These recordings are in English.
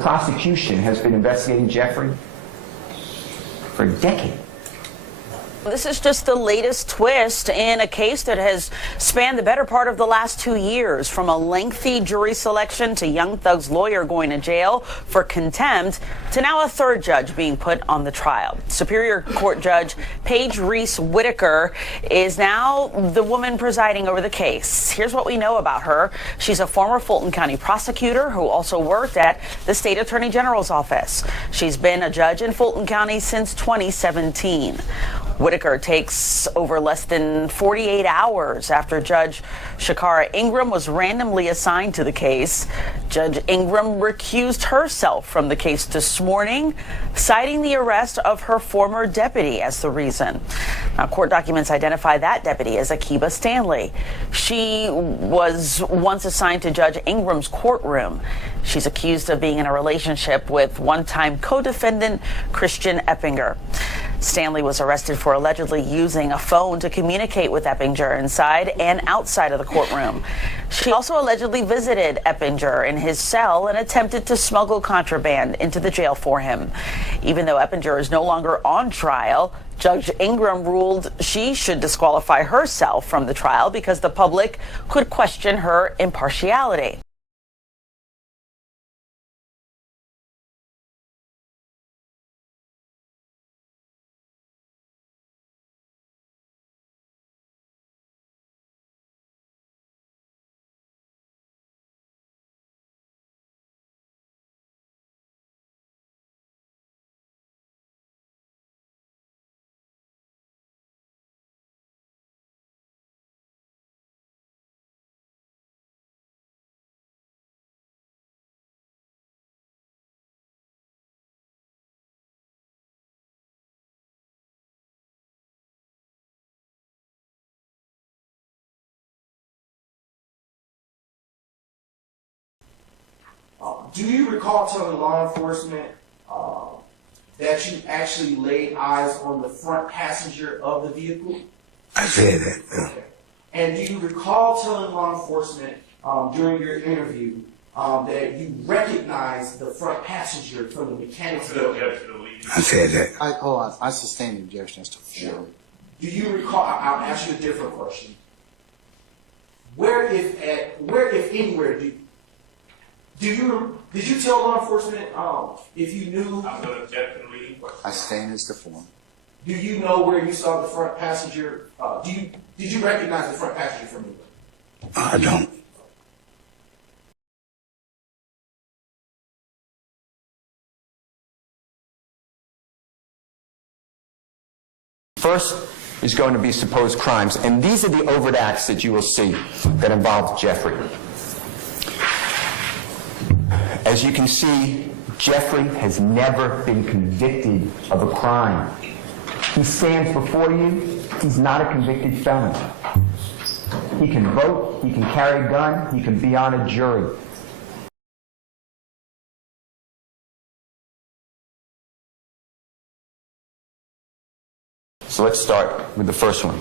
prosecution has been investigating Jeffrey for a decade. This is just the latest twist in a case that has spanned the better part of the last 2 years, from a lengthy jury selection to Young Thug's lawyer going to jail for contempt to now a third judge being put on the trial. Superior Court Judge Paige Reese Whitaker is now the woman presiding over the case. Here's what we know about her. She's a former Fulton County prosecutor who also worked at the State Attorney General's office. She's been a judge in Fulton County since 2017. Whitaker takes over less than 48 hours after Judge Shakara Ingram was randomly assigned to the case. Judge Ingram recused herself from the case this morning, citing the arrest of her former deputy as the reason. Now, court documents identify that deputy as Akiba Stanley. She was once assigned to Judge Ingram's courtroom. She's accused of being in a relationship with one-time co-defendant Christian Eppinger. Stanley was arrested for allegedly using a phone to communicate with Eppinger inside and outside of the courtroom. She also allegedly visited Eppinger in his cell and attempted to smuggle contraband into the jail for him. Even though Eppinger is no longer on trial, Judge Ingram ruled she should disqualify herself from the trial because the public could question her impartiality. Do you recall telling law enforcement that you actually laid eyes on the front passenger of the vehicle? I said that. Yeah. Okay. And do you recall telling law enforcement during your interview that you recognized the front passenger from the mechanics? I said that. I sustain the objection as to sure. Do you recall? I'll ask you a different question. Where, if anywhere, did you tell law enforcement if you knew? I'm going to object to the reading question. I sustain as to form. Do you know where you saw the front passenger? Did you recognize the front passenger from you? I don't. First is going to be supposed crimes, and these are the overt acts that you will see that involve Jeffrey. As you can see, Jeffrey has never been convicted of a crime. He stands before you. He's not a convicted felon. He can vote, he can carry a gun, he can be on a jury. So let's start with the first one.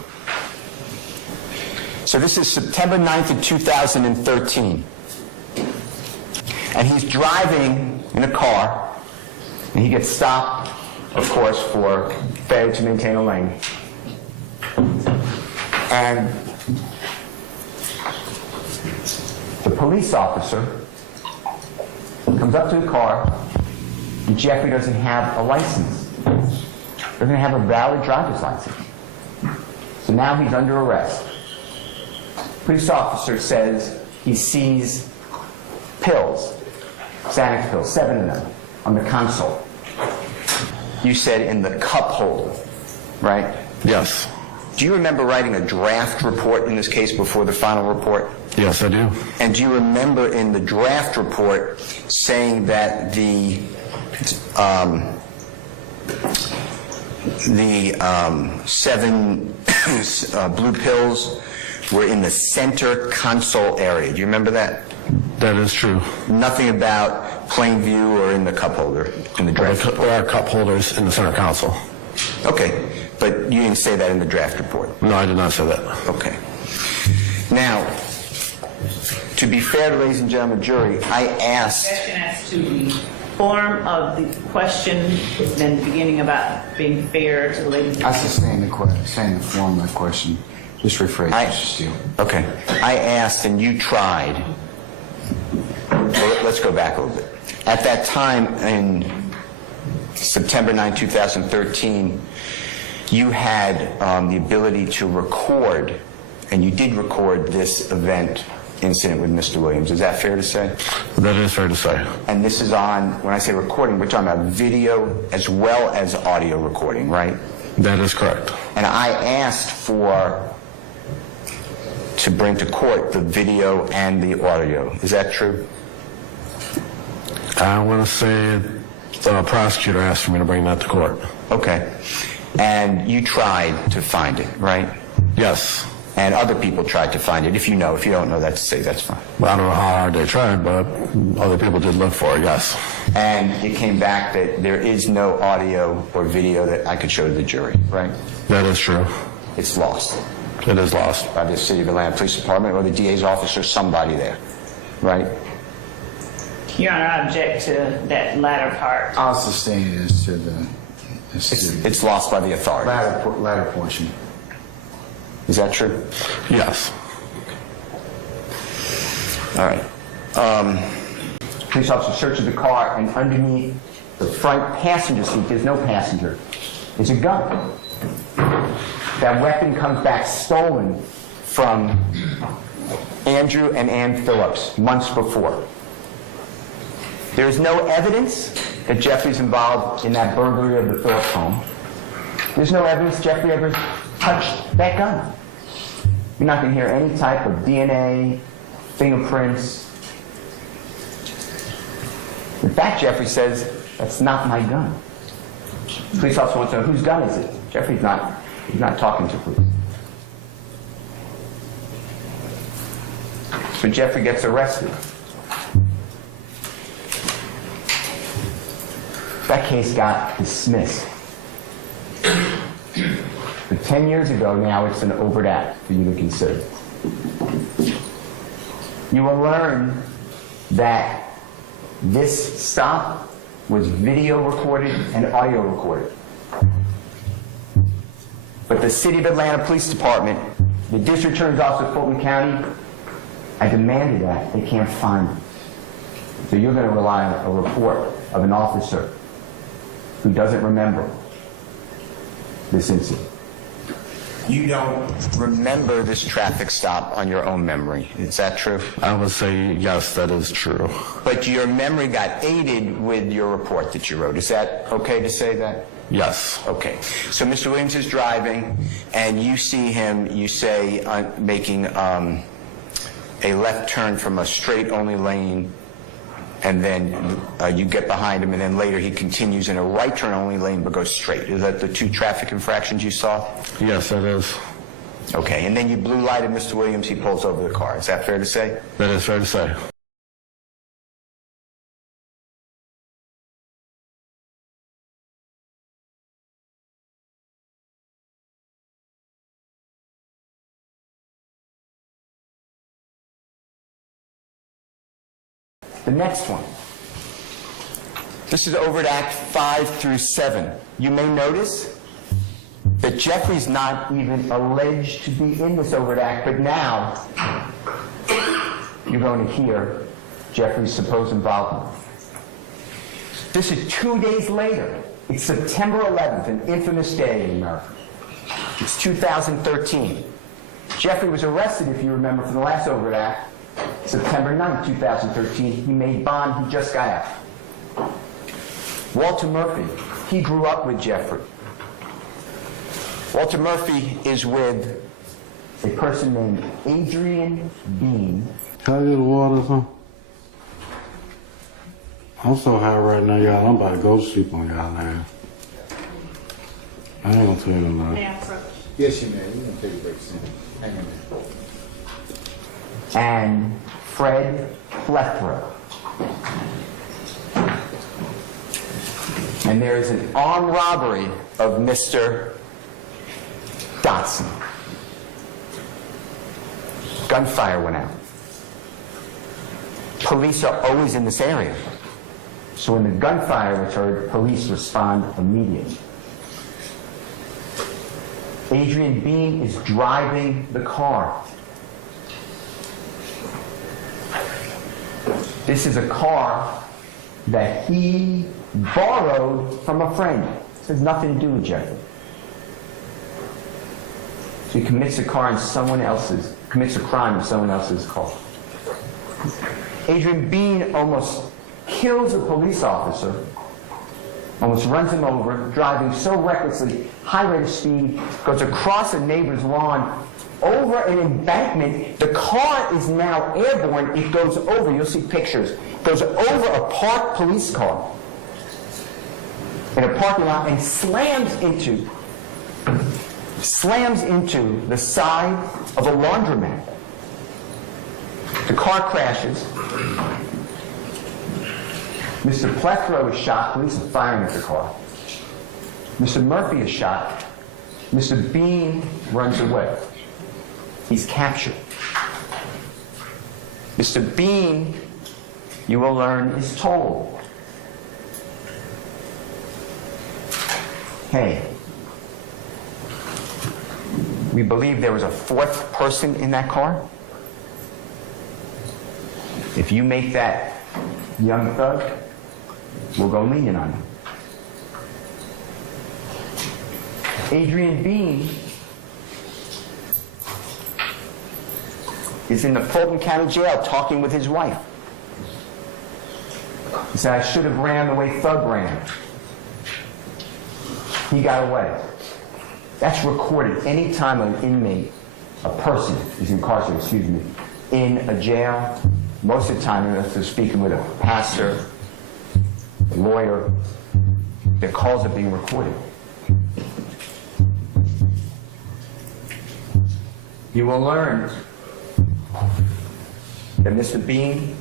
So this is September 9th of 2013. And he's driving in a car, and he gets stopped, of course, for failure to maintain a lane. And the police officer comes up to the car, and Jeffrey doesn't have a license. Doesn't have a valid driver's license. So now he's under arrest. Police officer says he sees pills, Xanax pills, 7 of them, on the console. You said in the cup holder, right? Yes. Do you remember writing a draft report in this case before the final report? Yes, I do. And do you remember in the draft report saying that the 7 blue pills were in the center console area? Do you remember that? That is true. Nothing about plain view or in the cup holder in the draft report? There are cup holders in the center console. Okay, but you didn't say that in the draft report? No, I did not say that. Okay. Now, to be fair to ladies and gentlemen jury, I asked... form of the question in the beginning about being fair to the lady? I sustain the form of the question. Just rephrase it, Mr. Steele. Okay. I asked and you tried. Well, let's go back a little bit. At that time, in September 9, 2013, you had the ability to record, and you did record this event incident with Mr. Williams. Is that fair to say? That is fair to say. And this is on, when I say recording, we're talking about video as well as audio recording, right? That is correct. And I asked to bring to court the video and the audio. Is that true? I want to say the prosecutor asked for me to bring that to court. Okay. And you tried to find it, right? Yes. And other people tried to find it. If you know, if you don't know that to say, that's fine. Well, I don't know how hard they tried, but other people did look for it, yes. And it came back that there is no audio or video that I could show to the jury, right? That is true. It's lost It is lost. by the City of Atlanta Police Department or the DA's office or somebody there, right? Your Honor, I object to that latter part. I'll sustain it as to the It's lost by the authorities. latter portion. Is that true? Yes. All right. Police officer searches the car, and underneath the front passenger seat, there's no passenger. There's a gun. That weapon comes back stolen from Andrew and Ann Phillips months before. There's no evidence that Jeffrey's involved in that burglary of the Phillips home. There's no evidence Jeffrey ever touched that gun. You're not going to hear any type of DNA, fingerprints. In fact, Jeffrey says, that's not my gun. Police officer wants to know, whose gun is it? Jeffrey's not talking to police. So Jeffrey gets arrested. That case got dismissed. But 10 years ago now, it's an overt act for you to consider. You will learn that this stop was video recorded and audio recorded. But the City of Atlanta Police Department, the District Attorney's Office of Fulton County, I demanded that. They can't find it. So you're going to rely on a report of an officer who doesn't remember this incident. You don't remember this traffic stop on your own memory. Is that true? I would say yes, that is true. But your memory got aided with your report that you wrote. Is that okay to say that? Yes. Okay. So Mr. Williams is driving, and you see him, you say, making a left turn from a straight-only lane, and then you get behind him, and then later he continues in a right turn-only lane but goes straight. Is that the two traffic infractions you saw? Yes, that is. Okay. And then you blue lighted Mr. Williams, he pulls over the car. Is that fair to say? That is fair to say. The next one. This is overt act 5 through 7. You may notice that Jeffrey's not even alleged to be in this overt act, but now you're going to hear Jeffrey's supposed involvement. This is 2 days later. It's September 11th, an infamous day in America. It's 2013. Jeffrey was arrested, if you remember, for the last overt act. September 9th, 2013, he made bond, he just got out. Walter Murphy, he grew up with Jeffrey. Walter Murphy is with a person named Adrian Bean. Can I get the water or something? I'm so high right now, y'all. I'm about to go to sleep on y'all now. I ain't gonna tell you no lie. Yes, you may. You can take a break soon. Hang on there. And Fred Prothero. And there is an armed robbery of Mr. Dotson. Gunfire went out. Police are always in this area. So when the gunfire was heard, police respond immediately. Adrian Bean is driving the car. This is a car that he borrowed from a friend. This has nothing to do with Jeffrey. So he commits a crime in someone else's car. Adrian Bean almost kills a police officer, almost runs him over, driving so recklessly, high rate of speed, goes across a neighbor's lawn, over an embankment. The car is now airborne. It goes over, you'll see pictures, goes over a parked police car in a parking lot and slams into the side of a laundromat. The car crashes. Mr. Prothero is shot. Police are firing at the car. Mr. Murphy is shot. Mr. Bean runs away. He's captured. Mr. Bean, you will learn, is told, hey, we believe there was a fourth person in that car. If you make that young thug, we'll go lenient on him. Adrian Bean is in the Fulton County jail talking with his wife. He said, I should have ran the way Thug ran. He got away. That's recorded anytime an inmate, a person is incarcerated, in a jail. Most of the time, if they're speaking with a pastor, a lawyer, their calls are being recorded. You will learn that Mr. Bean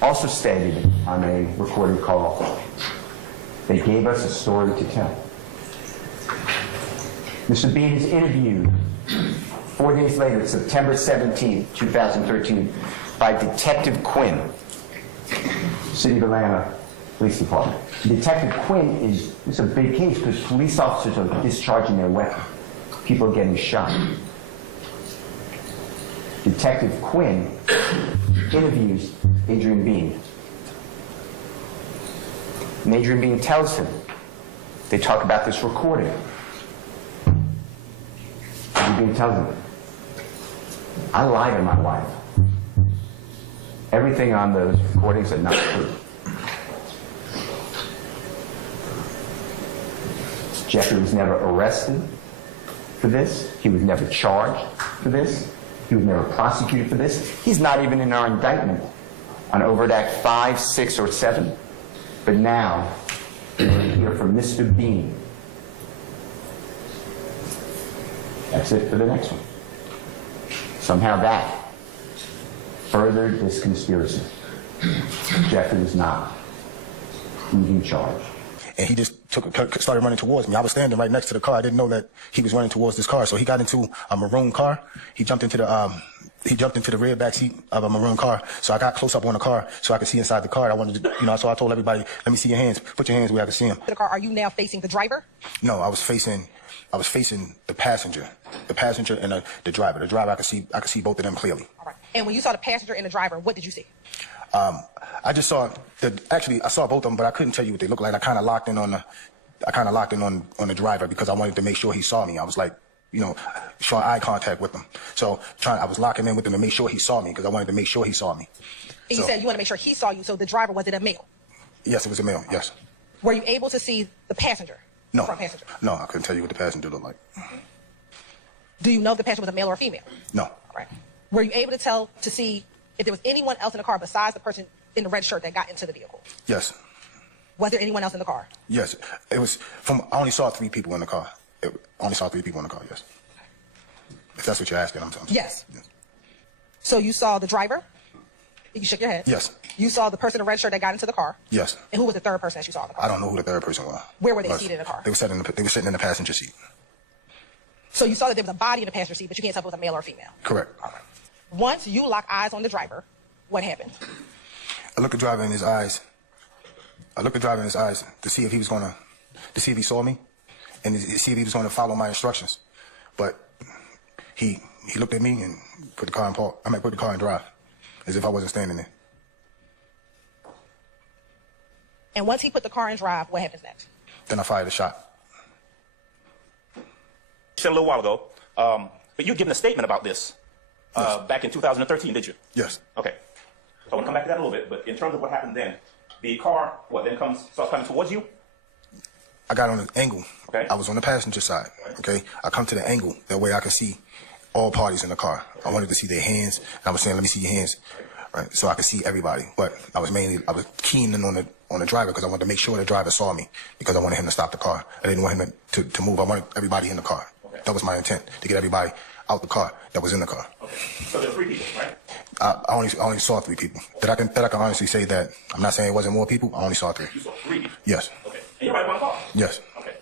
also stated on a recorded call, they gave us a story to tell. Mr. Bean is interviewed 4 days later, September 17, 2013, by Detective Quinn, City of Atlanta Police Department. Detective Quinn it's a big case because police officers are discharging their weapon. People are getting shot. Detective Quinn interviews Adrian Bean. And Adrian Bean tells him, they talk about this recording. Adrian Bean tells him, I lied to my wife. Everything on those recordings are not true. Jeffrey was never arrested for this. He was never charged for this. He was never prosecuted for this. He's not even in our indictment on Overt Act 5, 6, or 7. But now, we're going to hear from Mr. Bean. That's it for the next one. Somehow that furthered this conspiracy. Jeffrey was not even charged. And he just started running towards me. I was standing right next to the car. I didn't know that he was running towards this car. So he got into a maroon car. He jumped into the rear back seat of a maroon car. So I got close up on the car so I could see inside the car. I wanted to, so I told everybody, let me see your hands. Put your hands where I can see them. The car, are you now facing the driver? No, I was facing the passenger and the driver. The driver, I could see both of them clearly. All right. And when you saw the passenger and the driver, what did you see? I just saw I saw both of them, but I couldn't tell you what they looked like. I kind of locked in on the driver because I wanted to make sure he saw me. I was like, showing eye contact with him. So I was locking in with him to make sure he saw me because I wanted to make sure he saw me. And you said you want to make sure he saw you, so the driver, was it a male? Yes, it was a male, yes. Were you able to see the passenger? No. The front passenger? No, I couldn't tell you what the passenger looked like. Do you know if the passenger was a male or a female? No. All right. Were you able to see if there was anyone else in the car besides the person in the red shirt that got into the vehicle? Yes. Was there anyone else in the car? Yes. I only saw 3 people in the car. Yes. If that's what you're asking, I'm saying. Yes. So you saw the driver? You shook your head? Yes. You saw the person in the red shirt that got into the car? Yes. And who was the third person that you saw in the car? I don't know who the third person was. Where were they seated in the car? They were sitting in the passenger seat. So you saw that there was a body in the passenger seat, but you can't tell if it was a male or a female? Correct. All right. Once you lock eyes on the driver, what happened? I looked the driver in his eyes, I looked the driver in his eyes to see if he was to see if he saw me, and to see if he was going to follow my instructions. But he looked at me and put the car in park. Put the car in drive, as if I wasn't standing there. And once he put the car in drive, what happens next? Then I fired a shot. You said a little while ago, but you given a statement about this back in 2013, did you? Yes. Okay. So I want to come back to that a little bit, but in terms of what happened then, the car, starts coming towards you? I got on an angle. Okay. I was on the passenger side. Okay. I come to the angle. That way I can see all parties in the car. I wanted to see their hands. And I was saying, let me see your hands. Right. So I could see everybody. But I was keying in on the driver because I wanted to make sure the driver saw me because I wanted him to stop the car. I didn't want him to move. I wanted everybody in the car. Okay. That was my intent, to get everybody out the car that was in the car. Okay. So there are 3 people, right? I only saw 3 people. That I can honestly say that. I'm not saying it wasn't more people. I only saw 3. You saw 3? Yes. Okay. And you're right one car? Yes. Okay.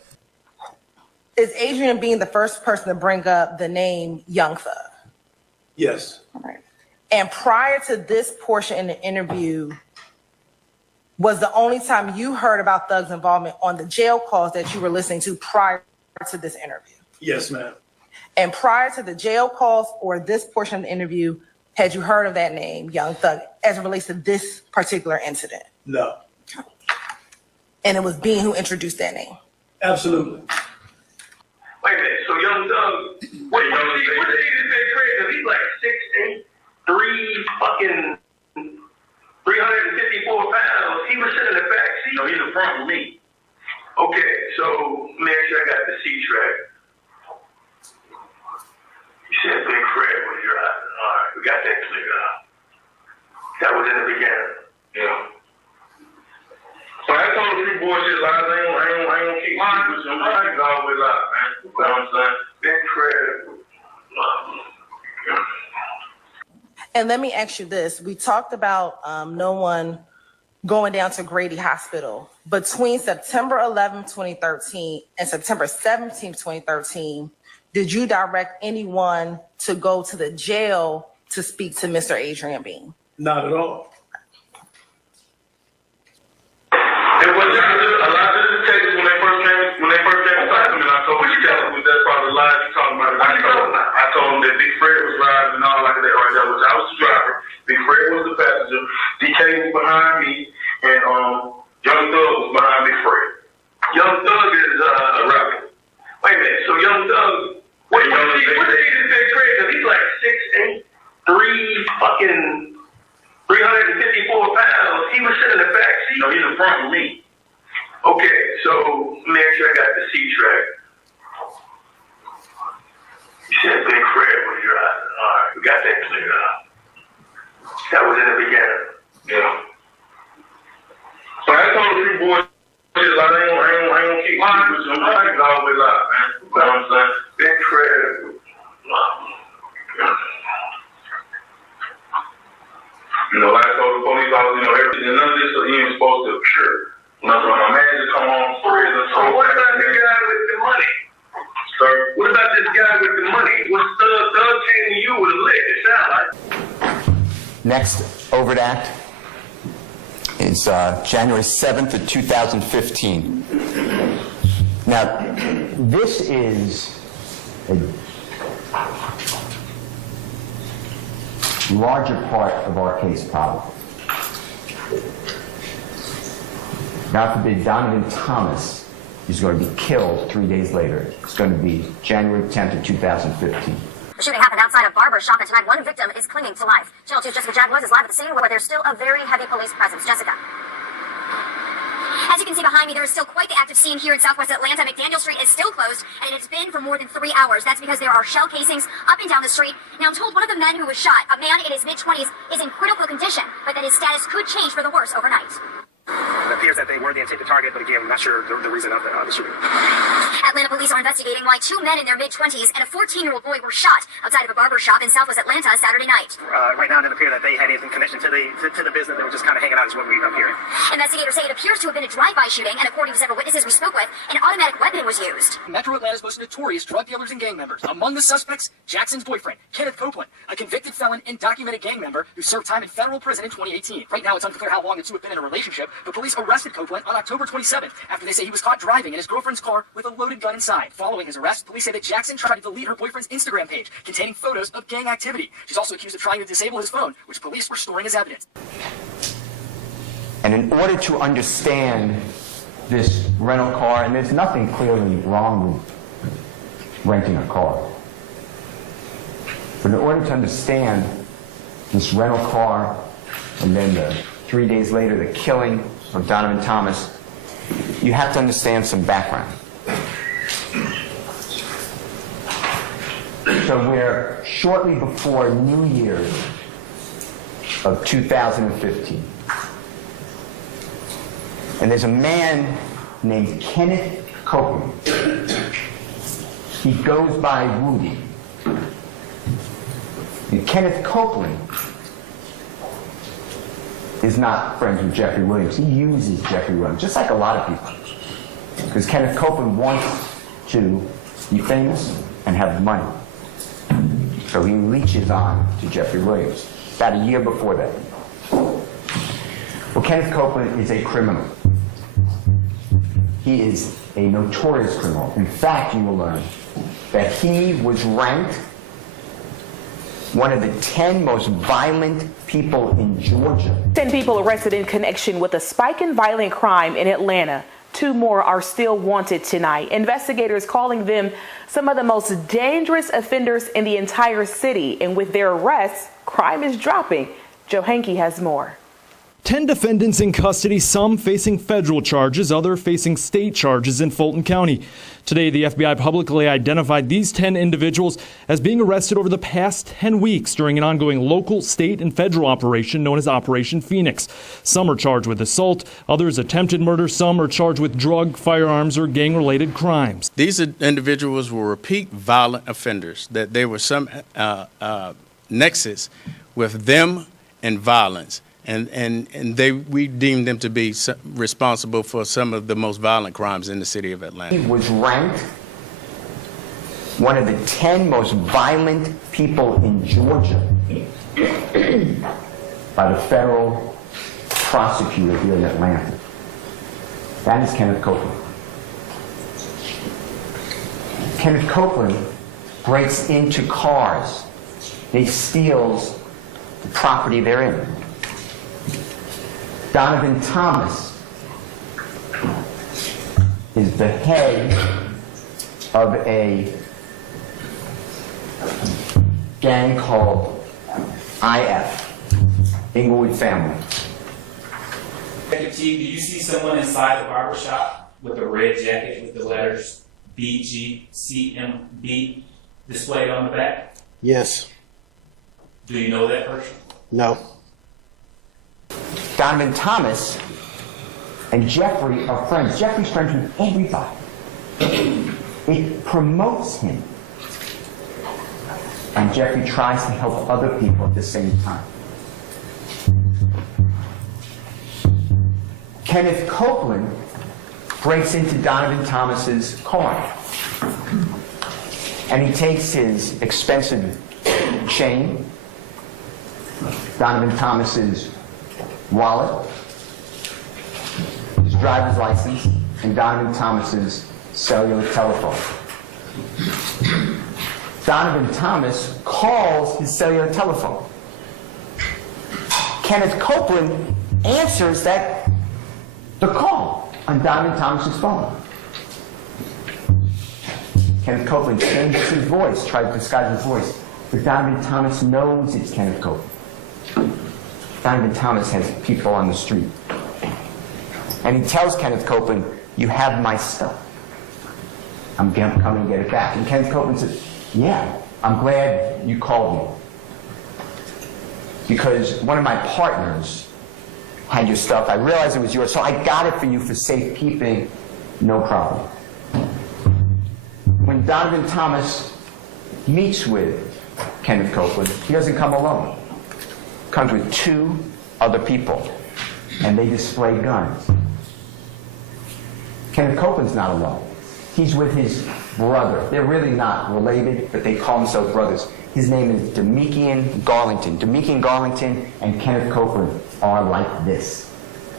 Is Adrian being the first person to bring up the name Young Thug? Yes. All right. And prior to this portion in the interview, was the only time you heard about Thug's involvement on the jail calls that you were listening to prior to this interview? Yes, ma'am. And prior to the jail calls or this portion of the interview, had you heard of that name, Young Thug, as it relates to this particular incident? No. And it was Bean who introduced that name? Absolutely. Wait a minute, so Young Thug, what did he say crazy? Because he's like 6'8", 354 pounds. He was sitting in the back seat. No, he's in front with me. Okay, so make sure I got the C-track. You said Big Fred was driving. All right, we got that cleared up. That was in the beginning. Yeah. So I told the 3 bullshit lies. I ain't gonna keep lying with them. I ain't always lie, man. You know what I'm saying? Big Fred. And let me ask you this. We talked about no one going down to Grady Hospital. Between September 11, 2013 and September 17, 2013, did you direct anyone to go to the jail to speak to Mr. Adrian Bean? Not at all. It was a lot of the Texas when they first came to talk to me. I told them that's probably the lies you talking about. I told them that Big Fred was driving and all like that right there, which I was the driver. Big Fred was the passenger. DK was behind me, and Young Thug was behind Big Fred. Young Thug is a rapper. Wait a minute, so Young Thug, what did he say Big Fred? Because he's like 6'8", 354 pounds. He was sitting in the back seat. No, he's in front with me. Okay, so make sure I got the C-track. You said Big Fred was driving. All right, we got that cleared up. That was in the beginning. Yeah. So I told the 3 boys, I ain't gonna keep lying with them. I ain't always lie, man. You know what I'm saying? Big Fred. You know, like I told the police officer, everything, none of this he ain't supposed to, sure. Nothing on my manager come on, prison. So what about the guy with the money? Sir? What about this guy with the money? What Thug came to you with a lick, it sound like. Next overt act is January 7th of 2015. Now, this is a larger part of our case, probably. God forbid Donavan Thomas is going to be killed 3 days later. It's going to be January 10th of 2015. The shooting happened outside a barber shop, and tonight one victim is clinging to life. Channel 2's Jessica Jaguars is live at the scene where there's still a very heavy police presence. Jessica. As you can see behind me, there is still quite the active scene here in Southwest Atlanta. McDaniel Street is still closed, and it's been for more than 3 hours. That's because there are shell casings up and down the street. Now, I'm told one of the men who was shot, a man in his mid-20s, is in critical condition, but that his status could change for the worse overnight. It appears that they were the intended target, but again, I'm not sure the reason of the shooting. Atlanta police are investigating why 2 men in their mid-20s and a 14-year-old boy were shot outside of a barber shop in Southwest Atlanta Saturday night. Right now, it doesn't appear that they had anything connection to the business. They were just kind of hanging out, is what we're hearing. Investigators say it appears to have been a drive-by shooting, and according to several witnesses we spoke with, an automatic weapon was used. Metro Atlanta's most notorious drug dealers and gang members. Among the suspects, Jackson's boyfriend, Kenneth Copeland, a convicted felon and documented gang member who served time in federal prison in 2018. Right now, it's unclear how long the two have been in a relationship, but police arrested Copeland on October 27th after they say he was caught driving in his girlfriend's car with a loaded gun inside. Following his arrest, police say that Jackson tried to delete her boyfriend's Instagram page containing photos of gang activity. She's also accused of trying to disable his phone, which police were storing as evidence. And in order to understand this rental car, and there's nothing clearly wrong with renting a car, but in order to understand this rental car, and then 3 days later the killing of Donavan Thomas, you have to understand some background. So we're shortly before New Year's of 2015. And there's a man named Kenneth Copeland. He goes by Woody. And Kenneth Copeland is not friends with Jeffrey Williams. He uses Jeffrey Williams, just like a lot of people. Because Kenneth Copeland wants to be famous and have money. So he leeches on to Jeffrey Williams about a year before that. Well, Kenneth Copeland is a criminal. He is a notorious criminal. In fact, you will learn that he was ranked one of the 10 most violent people in Georgia. 10 people arrested in connection with a spike in violent crime in Atlanta. 2 more are still wanted tonight. Investigators calling them some of the most dangerous offenders in the entire city. And with their arrests, crime is dropping. Joe Hankey has more. 10 defendants in custody, some facing federal charges, others facing state charges in Fulton County. Today, the FBI publicly identified these 10 individuals as being arrested over the past 10 weeks during an ongoing local, state, and federal operation known as Operation Phoenix. Some are charged with assault, others attempted murder, some are charged with drug, firearms, or gang-related crimes. These individuals were repeat violent offenders, that there was some nexus with them and violence. And we deemed them to be responsible for some of the most violent crimes in the city of Atlanta. He was ranked one of the 10 most violent people in Georgia by the federal prosecutor here in Atlanta. That is Kenneth Copeland. Kenneth Copeland breaks into cars. He steals the property they're in. Donavan Thomas is the head of a gang called IF, Inglewood Family. Detective T, do you see someone inside the barber shop with a red jacket with the letters BGCMB displayed on the back? Yes. Do you know that person? No. Donavan Thomas and Jeffrey are friends. Jeffrey's friends with everybody. It promotes him. And Jeffrey tries to help other people at the same time. Kenneth Copeland breaks into Donavan Thomas's car. And he takes his expensive chain, Donavan Thomas's wallet, his driver's license, and Donavan Thomas's cellular telephone. Donavan Thomas calls his cellular telephone. Kenneth Copeland answers the call on Donavan Thomas's phone. Kenneth Copeland changes his voice, tries to disguise his voice, but Donavan Thomas knows it's Kenneth Copeland. Donavan Thomas has people on the street. And he tells Kenneth Copeland, "You have my stuff. I'm coming to get it back." And Kenneth Copeland says, "Yeah, I'm glad you called me. Because one of my partners had your stuff. I realized it was yours, so I got it for you for safekeeping. No problem." when Donovan Thomas meets with Kenneth Copeland, he doesn't come alone. He comes with 2 other people, and they display guns. Kenneth Copeland's not alone. He's with his brother. They're really not related, but they call themselves brothers. His name is Damekion Garlington. Damekion Garlington and Kenneth Copeland are like this.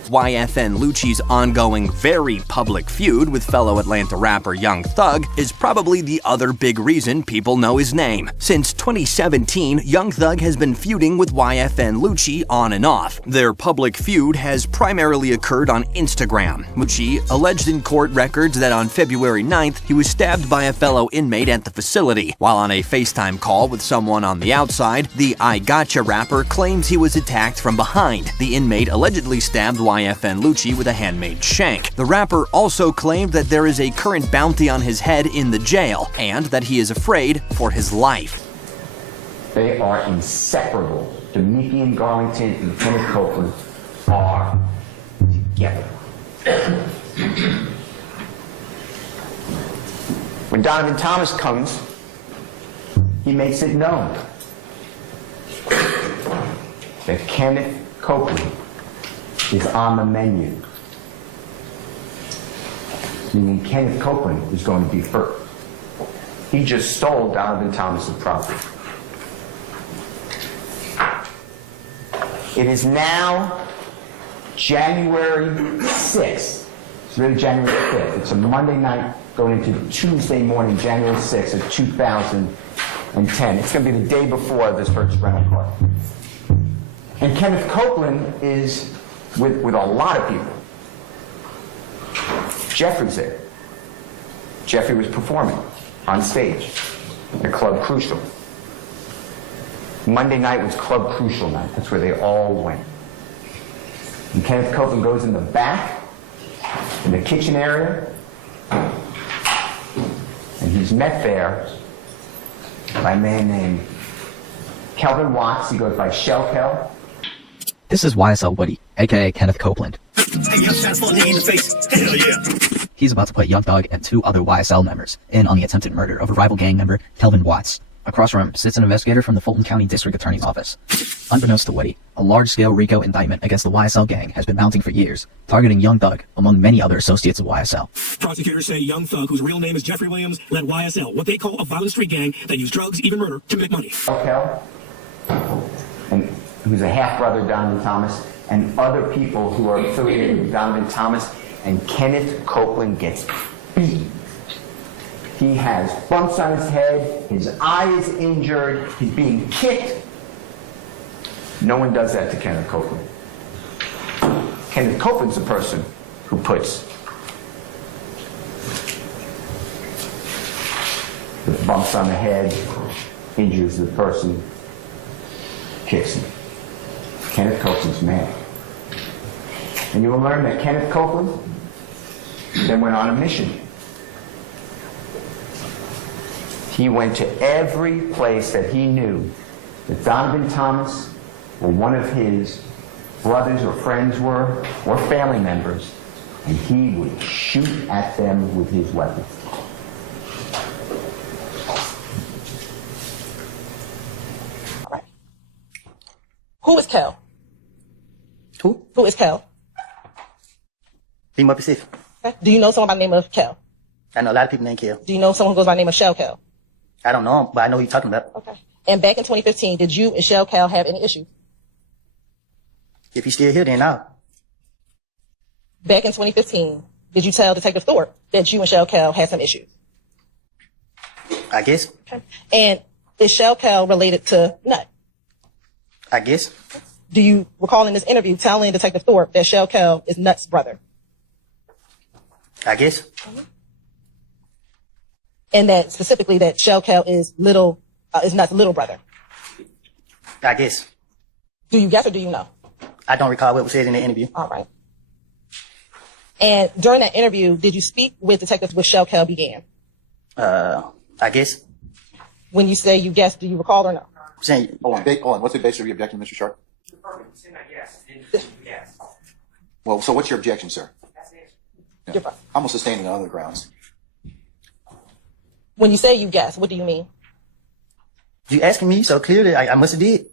YFN LUCCI's ongoing, very public feud with fellow Atlanta rapper Young Thug is probably the other big reason people know his name. Since 2017, Young Thug has been feuding with YFN LUCCI on and off. Their public feud has primarily occurred on Instagram. LUCCI alleged in court records that on February 9th, he was stabbed by a fellow inmate at the facility. While on a FaceTime call with someone on the outside, the I Gotcha rapper claims he was attacked from behind. The inmate allegedly stabbed YFN LUCCI with a handmade shank. The rapper also claimed that there is a current bounty on his head in the jail and that he is afraid for his life. They are inseparable. Damekion Garlington and Kenneth Copeland are together. When Donovan Thomas comes, he makes it known that Kenneth Copeland is on the menu. Meaning Kenneth Copeland is going to be hurt. He just stole Donovan Thomas's property. It is now January 6th. It's really January 5th. It's a Monday night going into Tuesday morning, January 6th of 2010. It's going to be the day before this first rental car. And Kenneth Copeland is with a lot of people. Jeffrey's there. Jeffrey was performing on stage at Club Crucial. Monday night was Club Crucial night. That's where they all went. And Kenneth Copeland goes in the back, in the kitchen area, and he's met there by a man named Kelvin Watts. He goes by Shell Kell. This is YSL Woody, aka Kenneth Copeland. He's about to put Young Thug and 2 other YSL members in on the attempted murder of a rival gang member, Kelvin Watts. Across from him sits an investigator from the Fulton County District Attorney's Office. Unbeknownst to Woody, a large-scale Rico indictment against the YSL gang has been mounting for years, targeting Young Thug, among many other associates of YSL. Prosecutors say Young Thug, whose real name is Jeffrey Williams, led YSL, what they call a violent street gang that used drugs, even murder, to make money. Kell, and who's a half-brother of Donovan Thomas, and other people who are affiliated with Donovan Thomas, and Kenneth Copeland gets beat. He has bumps on his head, his eye is injured, he's being kicked. No one does that to Kenneth Copeland. Kenneth Copeland's the person who puts the bumps on the head, injures the person, kicks him. Kenneth Copeland's man. And you will learn that Kenneth Copeland then went on a mission. He went to every place that he knew that Donovan Thomas or one of his brothers or friends were, or family members, and he would shoot at them with his weapon. Who is Kell? Who is Kell? Be more specific. Okay. Do you know someone by the name of Kell? I know a lot of people named Kell. Do you know someone who goes by the name of Shell Kell? I don't know him, but I know who you're talking about. Okay. And back in 2015, did you and Shell Kell have any issues? If he's still here, then no. Back in 2015, did you tell Detective Thorpe that you and Shell Kell had some issues? I guess. Okay. And is Shell Kell related to Nut? I guess. Do you recall in this interview telling Detective Thorpe that Shell Kell is Nut's brother? I guess. And that specifically that Shell Kell is Nut's little brother? I guess. Do you guess or do you know? I don't recall what was said in the interview. All right. And during that interview, did you speak with detectives with Shell Kell began? I guess. When you say you guess, do you recall or no? Hold on. What's the basis of your objection, Mr. Sharp? Yes. Well, so what's your objection, sir? Yeah. I'm going to sustain it on other grounds. When you say you guess, what do you mean? You asking me so clearly, I must have did.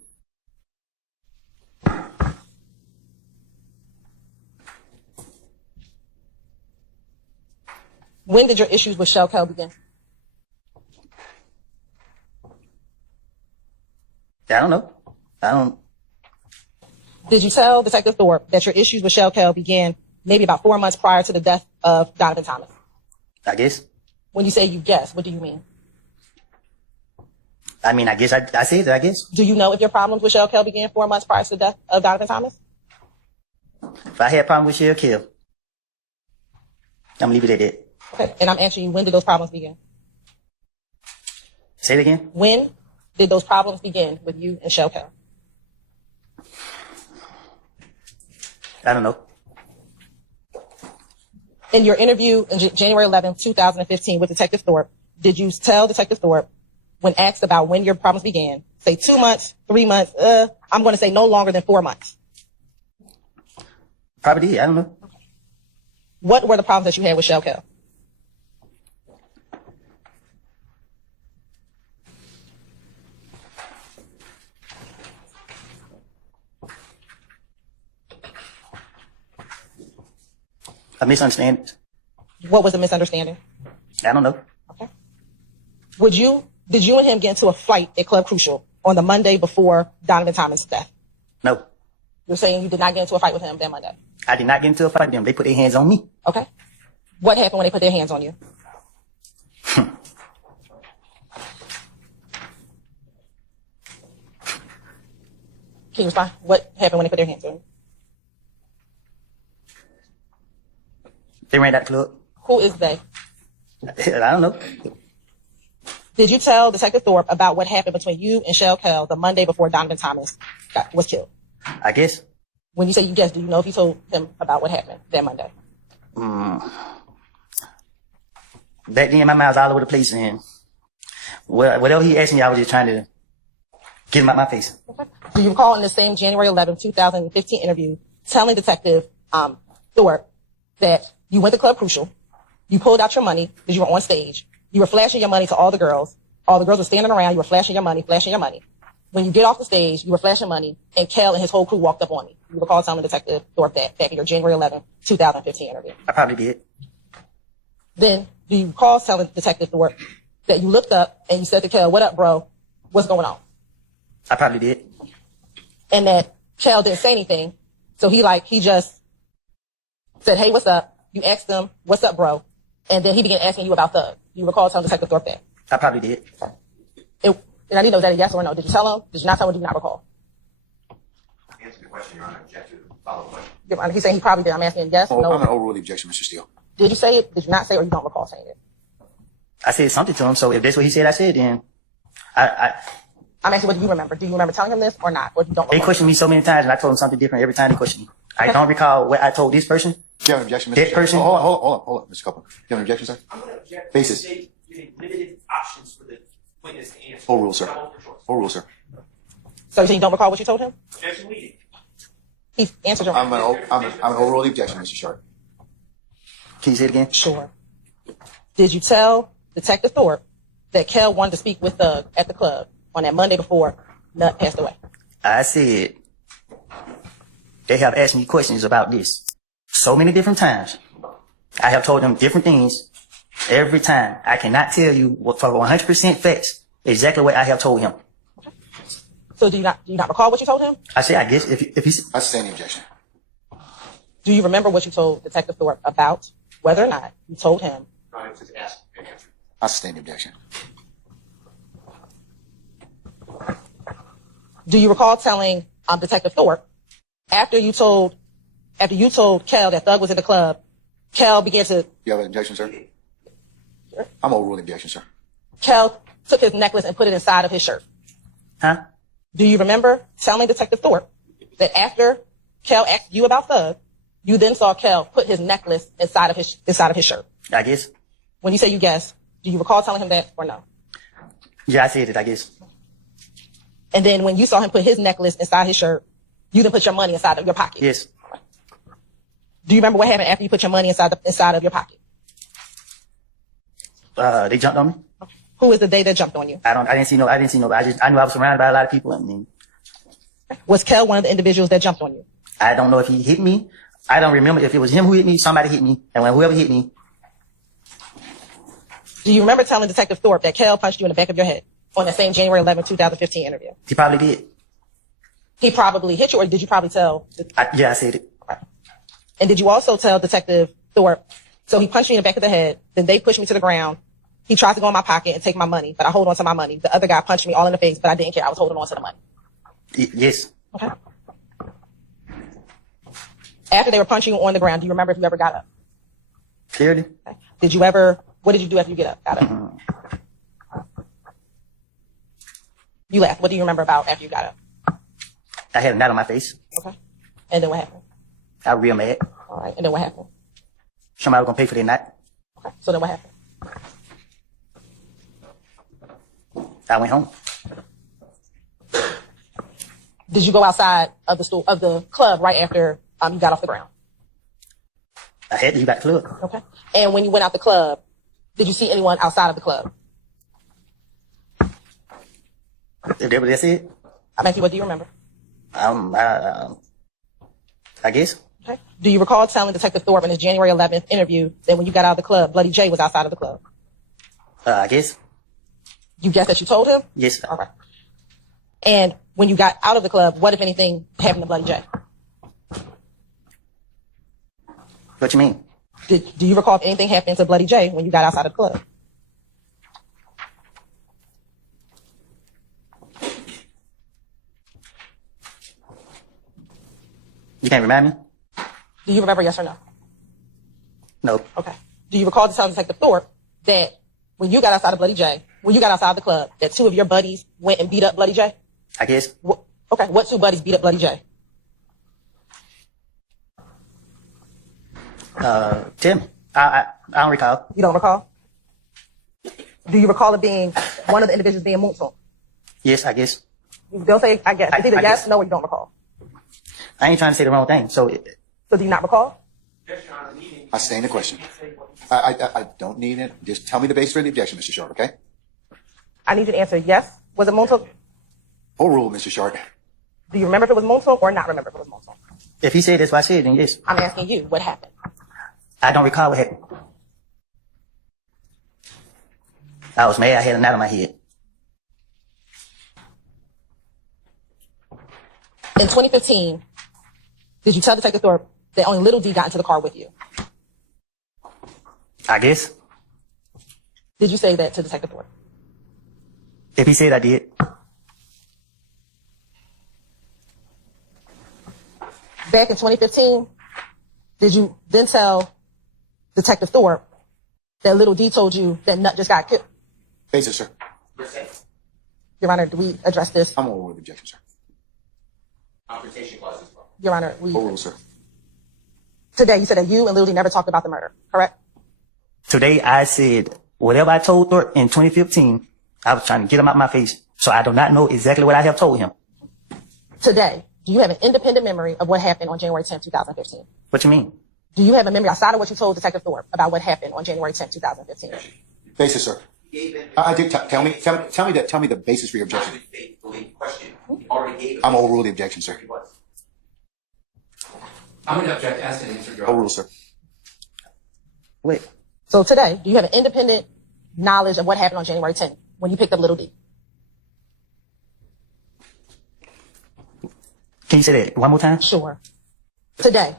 When did your issues with Kell begin? I don't know. Did you tell Detective Thorpe that your issues with Kell began maybe about 4 months prior to the death of Donavan Thomas? I guess. When you say you guess, what do you mean? I mean, I guess I said that, I guess. Do you know if your problems with Kell began 4 months prior to the death of Donavan Thomas? If I had a problem with Kell, I'm gonna leave it at that. Okay, and I'm asking you, when did those problems begin? Say it again. When did those problems begin with you and Kell? I don't know. In your interview in January 11, 2015 with Detective Thorpe, did you tell Detective Thorpe, when asked about when your problems began, say 2 months, 3 months, I'm going to say no longer than 4 months? Probably did. I don't know. What were the problems that you had with Kell? A misunderstanding. What was the misunderstanding? I don't know. Okay. Did you and him get into a fight at Club Crucial on the Monday before Donavan Thomas' death? No. You're saying you did not get into a fight with him that Monday? I did not get into a fight with them. They put their hands on me. Okay. What happened when they put their hands on you? Can you respond? What happened when they put their hands on you? They ran out the club. Who is they? I don't know. Did you tell Detective Thorpe about what happened between you and Kell the Monday before Donavan Thomas was killed? I guess. When you say you guess, do you know if you told him about what happened that Monday? Back then, my mind was all over the place, and whatever he asked me, I was just trying to get him out my face. Okay. Do you recall in the same January 11, 2015 interview telling Detective Thorpe that you went to Club Crucial, you pulled out your money because you were on stage, you were flashing your money to all the girls were standing around, you were flashing your money. When you get off the stage, you were flashing money, and Kell and his whole crew walked up on you. You recall telling Detective Thorpe that back in your January 11, 2015 interview? I probably did. Then, do you recall telling Detective Thorpe that you looked up and you said to Kell, "What up, bro? What's going on?" I probably did. And that Kell didn't say anything, so he just said, "Hey, what's up?" You asked him, "What's up, bro?" And then he began asking you about Thug. You recall telling Detective Thorpe that? I probably did. And I need to know, is that a yes or a no? Did you tell him? Did you not tell him? Or do you not recall? Answer the question, Your Honor. Object to the follow-up question. Your Honor, he's saying he probably did. I'm asking yes or no. I'm going to overrule the objection, Mr. Steele. Did you say it? Did you not say it, or you don't recall saying it? I said something to him, so if that's what he said, I said, then I'm asking, what do you remember? Do you remember telling him this or not? Or you don't recall? They questioned me so many times, and I told them something different every time they questioned me. I don't recall what I told this person. Do you have an objection, Mr. That Steele? person. Hold on, Mr. Copeland. Do you have an objection, sir? I'm going to object Basis. to the state giving limited options for the witness to answer. Overrule, sir. Overrule, sir. So you say you don't recall what you told him? Objection leading. He answered your I'm going to overrule the objection, Mr. Sharp. Can you say it again? Sure. Did you tell Detective Thorpe that Kell wanted to speak with Thug at the club on that Monday before Nut passed away? I said, they have asked me questions about this so many different times. I have told them different things every time. I cannot tell you for 100% facts exactly what I have told him. So do you not recall what you told him? I said, I guess if he's... I sustain the objection. Do you remember what you told Detective Thorpe about whether or not you told him? I sustain the objection. Do you recall telling Detective Thorpe after you told Kell that Thug was in the club, Kell began to... You have an objection, sir? Sure. I'm overruling the objection, sir. Kell took his necklace and put it inside of his shirt. Huh? Do you remember telling Detective Thorpe that after Kell asked you about Thug, you then saw Kell put his necklace inside of his shirt? I guess. When you say you guess, do you recall telling him that or no? Yeah, I said it, I guess. And then when you saw him put his necklace inside his shirt, you then put your money inside of your pocket? Yes. Do you remember what happened after you put your money inside of your pocket? They jumped on me. Okay. Who was the they that jumped on you? I didn't see no. I knew I was surrounded by a lot of people. Was Kell one of the individuals that jumped on you? I don't know if he hit me. I don't remember if it was him who hit me. Somebody hit me, and when whoever hit me. Do you remember telling Detective Thorpe that Kell punched you in the back of your head on the same January 11, 2015 interview? He probably did. He probably hit you, or did you probably tell? Yeah, I said it. Okay. And did you also tell Detective Thorpe, so he punched me in the back of the head, then they pushed me to the ground. He tried to go in my pocket and take my money, but I hold on to my money. The other guy punched me all in the face, but I didn't care. I was holding on to the money. Yes. Okay. After they were punching you on the ground, do you remember if you ever got up? Clearly. Okay. What did you do after you got up? You laughed. What do you remember about after you got up? I had a knot on my face. Okay. And then what happened? I was real mad. All right. And then what happened? Somebody was going to pay for that knot. Okay. So then what happened? I went home. Did you go outside of the club right after you got off the ground? I had to be back to the club. Okay. And when you went out the club, did you see anyone outside of the club? If that was that's it? I'm asking you, what do you remember? I guess. Okay. Do you recall telling Detective Thorpe in his January 11th interview that when you got out of the club, Bloody J was outside of the club? I guess. You guess that you told him? Yes. Okay. And when you got out of the club, what, if anything, happened to Bloody J? What you mean? Do you recall if anything happened to Bloody J when you got outside of the club? You can't remind me? Do you remember, yes or no? No. Okay. Do you recall telling Detective Thorpe that when you got outside of Bloody J, when you got outside of the club, that two of your buddies went and beat up Bloody J? I guess. Okay. What two buddies beat up Bloody J? Tell me. I don't recall. You don't recall? Do you recall it being one of the individuals being moved to? Yes, I guess. Don't say, I guess. It's either yes, guess. no, or you don't recall. I ain't trying to say the wrong thing, so... So do you not recall? I stand the question. I don't need it. Just tell me the basis for the objection, Mr. Sharp, okay? I need you to answer yes. Was it Montauk? Overruled, Mr. Sharp. Do you remember if it was Montauk or not remember if it was Montauk? If he said that's what I said, then yes. I'm asking you, what happened? I don't recall what happened. I was mad. I had a knot on my head. In 2015, did you tell Detective Thorpe that only Little D got into the car with you? I guess. Did you say that to Detective Thorpe? If he said I did. Back in 2015, did you then tell Detective Thorpe that Little D told you that Nut just got killed? Basis, sir. Your Honor, do we address this? I'm overruled, objection, sir. Confrontation clause as well. Your Honor, we... Overruled, sir. Today, you said that you and Little D never talked about the murder, correct? Today, I said whatever I told Thorpe in 2015, I was trying to get him out my face. So I do not know exactly what I have told him. Today, do you have an independent memory of what happened on January 10, 2015? What you mean? Do you have a memory outside of what you told Detective Thorpe about what happened on January 10, 2015? Basis, sir. I did tell me the basis for your objection. I'm overruled the objection, sir. I'm going to object as to the answer, Your Honor. Overruled, sir. Wait. So today, do you have an independent knowledge of what happened on January 10 when you picked up Little D? Can you say that one more time? Sure. Today,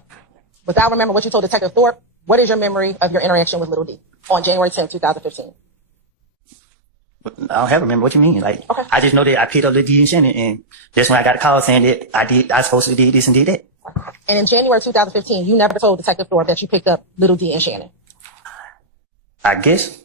without remembering what you told Detective Thorpe, what is your memory of your interaction with Little D on January 10, 2015? I don't have to remember what you mean. Like, okay. I just know that I picked up Lil D and Shannon, and that's when I got a call saying that I supposed to did this and did that. And in January 2015, you never told Detective Thorpe that you picked up Little D and Shannon. I guess.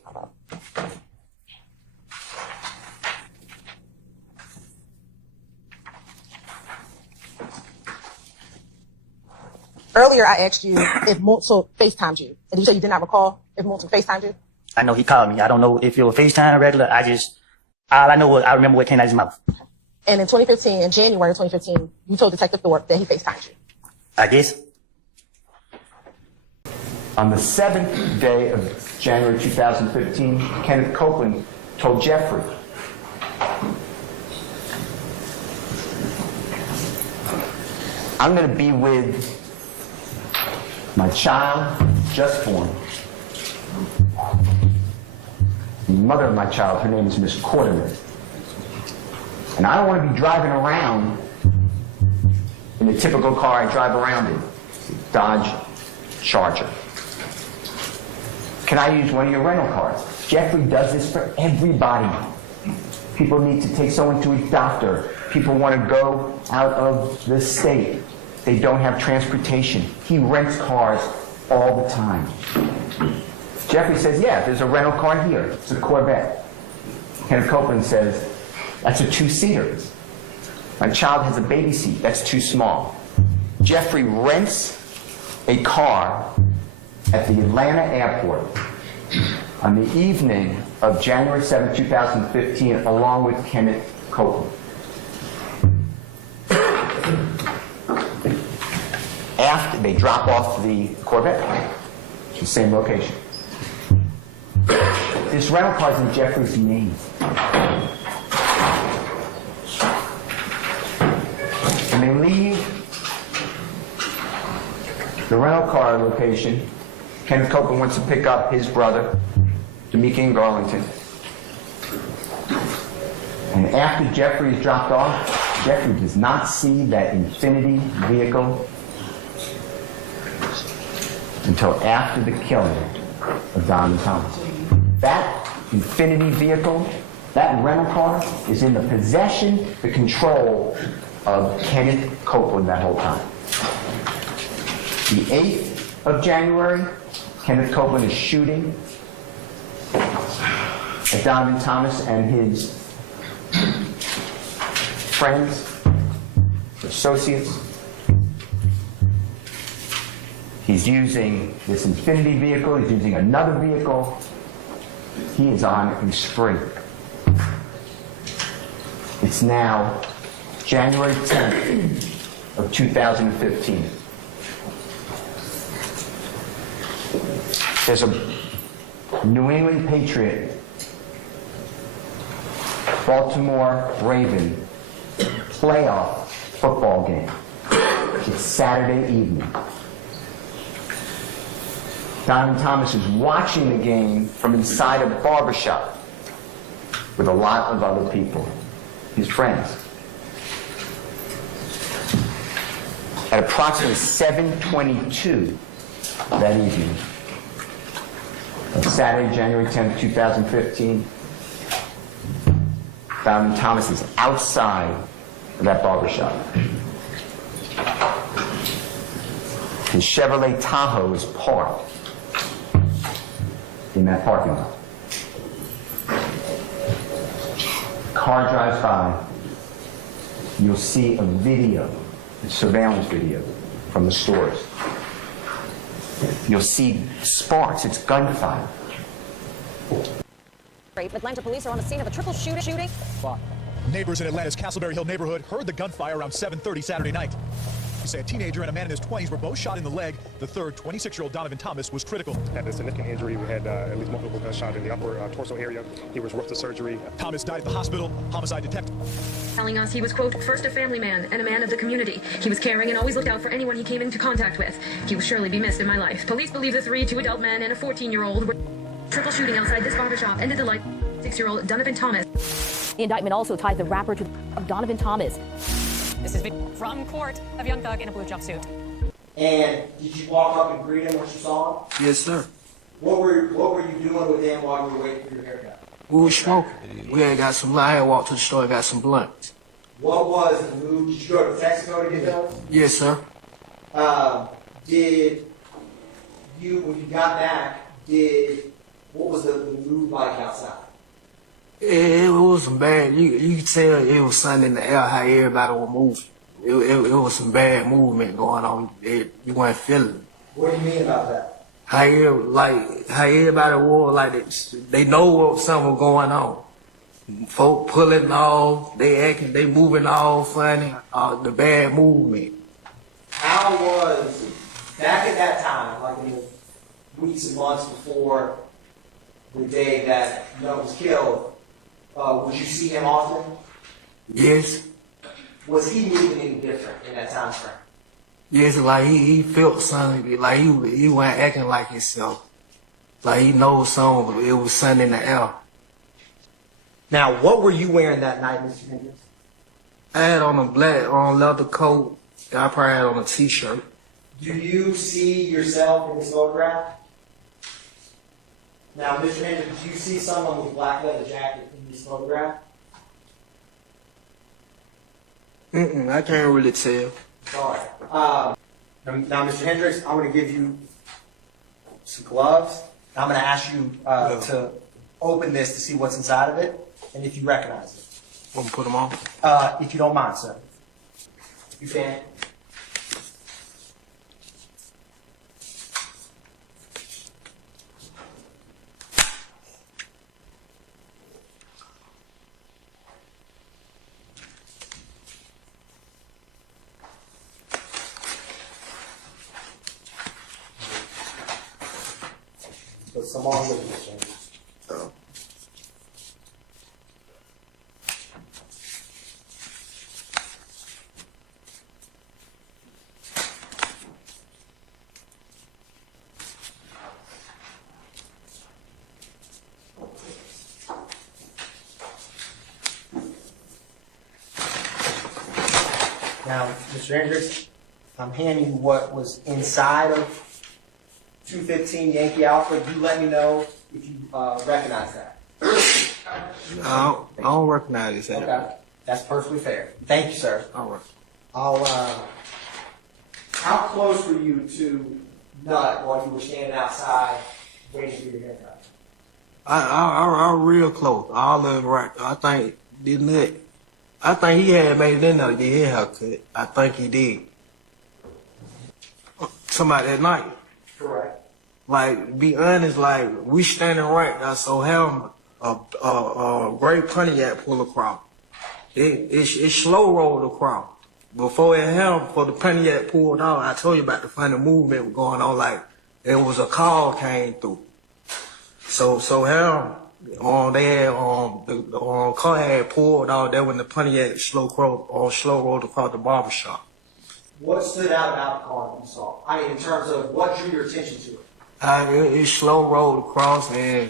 Earlier, I asked you if Multul FaceTimed you. And you said you did not recall if Multul FaceTimed you? I know he called me. I don't know if it was FaceTime regular. All I know was I remember what came out of his mouth. And in 2015, in January of 2015, you told Detective Thorpe that he FaceTimed you. I guess. On the 7th day of January 2015, Kenneth Copeland told Jeffrey, I'm going to be with my child just born. The mother of my child, her name is Miss Quarterman. And I don't want to be driving around in the typical car I drive around in, Dodge Charger. Can I use one of your rental cars? Jeffrey does this for everybody. People need to take someone to a doctor. People want to go out of the state. They don't have transportation. He rents cars all the time. Jeffrey says, yeah, there's a rental car here. It's a Corvette. Kenneth Copeland says, that's a two-seater. My child has a baby seat. That's too small. Jeffrey rents a car at the Atlanta airport on the evening of January 7, 2015, along with Kenneth Copeland. After they drop off the Corvette, the same location. This rental car is in Jeffrey's name. When they leave the rental car location, Kenneth Copeland wants to pick up his brother, Damekion Garlington. And after Jeffrey is dropped off, Jeffrey does not see that Infinity vehicle until after the killing of Donavan Thomas. That Infinity vehicle, that rental car, is in the possession, the control of Kenneth Copeland that whole time. The 8th of January, Kenneth Copeland is shooting at Donavan Thomas and his friends, associates. He's using this Infinity vehicle, he's using another vehicle. He is on a spree. It's now January 10th of 2015. There's a New England Patriot, Baltimore Raven playoff football game. It's Saturday evening. Donavan Thomas is watching the game from inside a barbershop with a lot of other people, his friends. At approximately 7:22 that evening, on Saturday, January 10th, 2015, Donavan Thomas is outside of that barbershop. His Chevrolet Tahoe is parked in that parking lot. Car drives by. You'll see a video, a surveillance video from the stores. You'll see sparks. It's gunfire. Atlanta police are on the scene of a triple shooting. Neighbors in Atlanta's Castleberry Hill neighborhood heard the gunfire around 7:30 Saturday night. They say a teenager and a man in his 20s were both shot in the leg. The third, 26-year-old Donavan Thomas, was critical. Had a significant injury. We had at least multiple gunshots in the upper torso area. He was rushed to surgery. Thomas died at the hospital. Homicide detective telling us he was, quote, first a family man and a man of the community. He was caring and always looked out for anyone he came into contact with. He will surely be missed in my life. Police believe the two adult men and a 14-year-old were triple shooting outside this barbershop ended the life of 6-year-old Donavan Thomas. The indictment also tied the rapper to Donavan Thomas. This is from court of Young Thug in a blue jumpsuit. And did you walk up and greet him once you saw him? Yes, sir. What were you doing with him while you were waiting for your haircut? We were smoking. We had got some light. I walked to the store and got some blunts. What was the move? Did you go to Texaco to get those? Yes, sir. Did you, when you got back, what was the mood like outside? It was some bad. You could tell it was something in the air how everybody was moving. It was some bad movement going on. You weren't feeling it. What do you mean about that? How everybody was like they know what something was going on. Folk pulling off, they moving all funny. The bad movement. How was back at that time, like in the weeks and months before the day that Young was killed? Would you see him often? Yes. Was he moving any different in that time frame? Yes, like he felt something, like he wasn't acting like himself. Like he knows something, it was something in the air. Now, what were you wearing that night, Mr. Hendricks? I had on a black leather coat, and I probably had on a t-shirt. Do you see yourself in this photograph? Now, Mr. Hendricks, do you see someone with a black leather jacket in this photograph? I can't really tell. Sorry. Now, Mr. Hendricks, I'm going to give you some gloves. I'm going to ask you to open this to see what's inside of it, and if you recognize it. Want to put them on? If you don't mind, sir. You can. Put some on with you, James. Now, Mr. Hendricks, I'm handing you what was inside of 215 Yankee Alpha. You let me know if you recognize that. I don't recognize this. Okay, that's perfectly fair. Thank you, sir. All right. How close were you to Nut while you were standing outside waiting for your haircut? I real close. All of it right. I think did Nut. I think he had made it in there to get his haircut. I think he did. Somebody that night. Correct. Like, be honest, like, we standing right there, so have a great Pontiac pull across. It slow rolled across. Before it happened, before the Pontiac pulled out, I told you about the funny movement going on, like, there was a call came through. So him, they had, the car had pulled out there when the Pontiac slow rolled across the barbershop. What stood out about the car that you saw? I mean, in terms of what drew your attention to it? It slow rolled across, and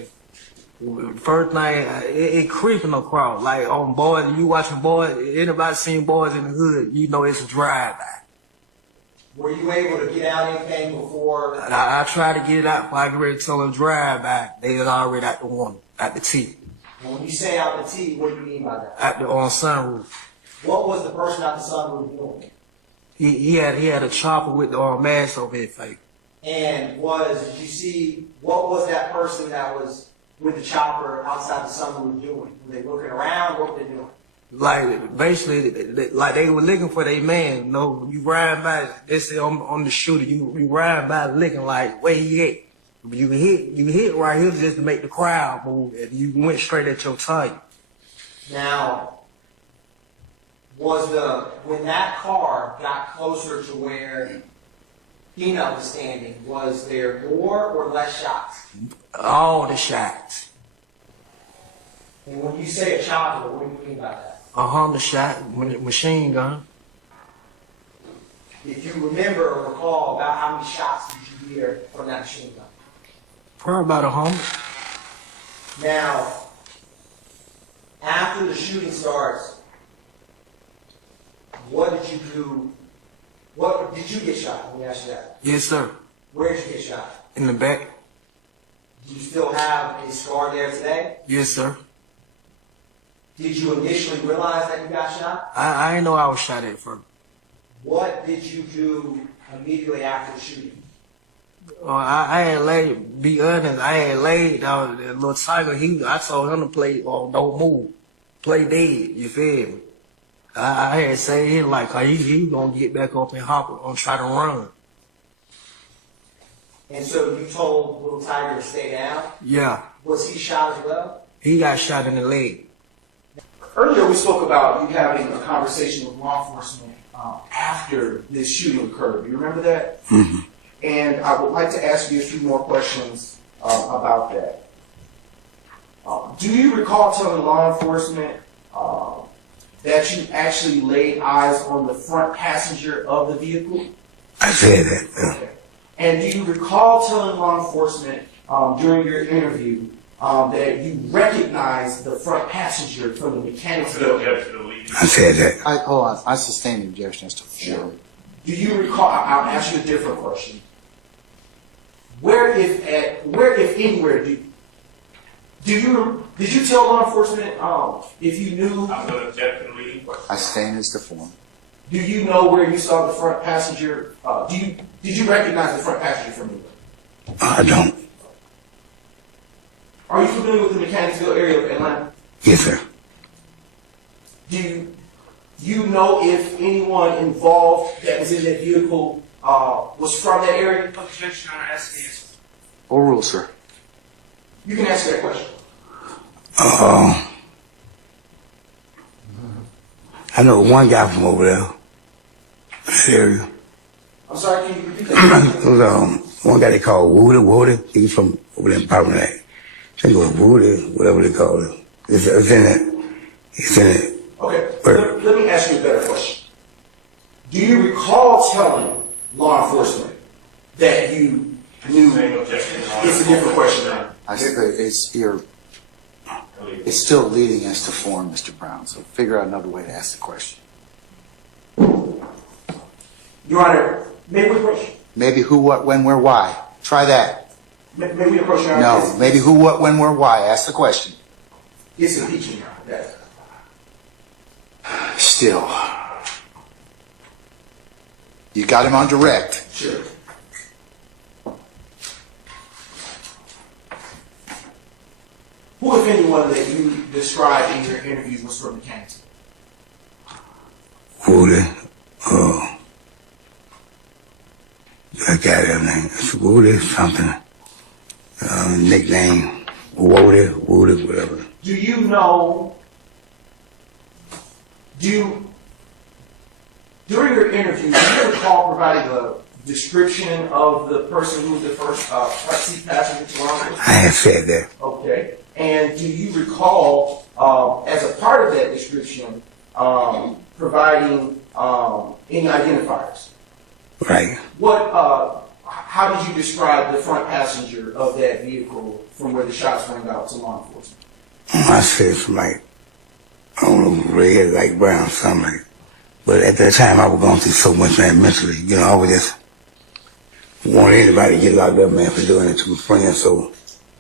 first thing, it creeping across. Like on Boys, you watching Boys, anybody seen Boys in the Hood, you know it's a drive-by. Were you able to get out anything before? I tried to get it out before I get ready to tell them drive-by. They was already at the one, at the T. And when you say out the T, what do you mean by that? On sunroof. What was the person out the sunroof doing? He had a chopper with the mask over his face. And did you see, what was that person that was with the chopper outside the sunroof doing? Were they looking around? What were they doing? Like, basically, like they were looking for their man. You know, you ride by, they say on the shooter, you ride by looking like, where he at? You hit right here just to make the crowd move, and you went straight at your target. Now, when that car got closer to where Peanut was standing, was there more or less shots? All the shots. And when you say a chopper, what do you mean by that? A Honda shot, machine gun. If you remember or recall, about how many shots did you hear from that machine gun? Probably about 100. Now, after the shooting starts, what did you do? What did you get shot? Let me ask you that. Yes, sir. Where did you get shot? In the back. Do you still have a scar there today? Yes, sir. Did you initially realize that you got shot? I didn't know I was shot at first. What did you do immediately after the shooting? I had laid, be honest, I had laid down that little tiger. I told him to play, don't move, play dead, you feel me? I had said him like, he gonna get back up and hop and try to run. And so you told little tiger to stay down? Yeah. Was he shot as well? He got shot in the leg. Earlier we spoke about you having a conversation with law enforcement after this shooting occurred. You remember that? Mm-hmm. And I would like to ask you a few more questions about that. Do you recall telling law enforcement that you actually laid eyes on the front passenger of the vehicle? I said that. Okay. And do you recall telling law enforcement during your interview that you recognized the front passenger from the mechanic's building? I said that. Hold on. I sustain the objection as to form. Do you recall? I'll ask you a different question. Where, if anywhere, did you tell law enforcement if you knew? I'm going to object to the leading question. I sustain as to form. Do you know where you saw the front passenger? Did you recognize the front passenger from anywhere? I don't. Are you familiar with the Mechanicsville area of Atlanta? Yes, sir. Do you know if anyone involved that was in that vehicle was from that area? Objection, I'm asking you. Overruled, sir. You can answer that question. I know one guy from over there. That area. I'm sorry, can you repeat that? There was one guy they called Woody. He was from over there in Parliament. I think it was Woody, whatever they call it. It's in it. It's in it. Okay, let me ask you a better question. Do you recall telling law enforcement that you knew? It's a different question now. I think it's still leading us to form, Mr. Brown. So figure out another way to ask the question. Your Honor, may we approach? Maybe who, what, when, where, why. Try that. May we approach, Your Honor? No. Maybe who, what, when, where, why. Ask the question. It's impeachment, Your Honor. Still. You got him on direct. Sure. Who, if anyone, that you described in your interviews was from Mechanicsville? Woody. I got that name. It's Woody something. Nickname. Woody, whatever. Do you know, during your interview, do you recall providing a description of the person who was the first front seat passenger to law enforcement? I had said that. Okay. And do you recall, as a part of that description, providing any identifiers? Right. How did you describe the front passenger of that vehicle from where the shots rang out to law enforcement? I said some like, I don't know, red, like brown, something like. But at that time, I was going through so much, man, mentally. You know, I was just want anybody to get locked up, man, for doing it to my friends. So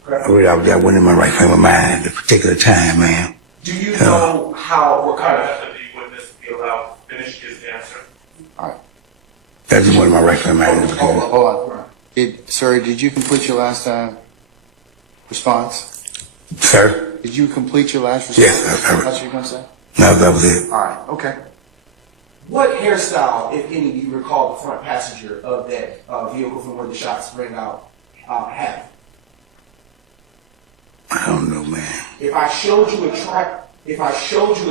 I wasn't in my right frame of mind at the particular time, man. Do you know what kind of the witness be allowed to finish his answer? All right. That's just one of my right frame of mind. Hold on. Sir, did you complete your last response? Sir? Did you complete your last response? Yes, that's what you were going to say? No, that was it. All right, okay. What hairstyle, if any, do you recall the front passenger of that vehicle from where the shots rang out had? I don't know, man. If I showed you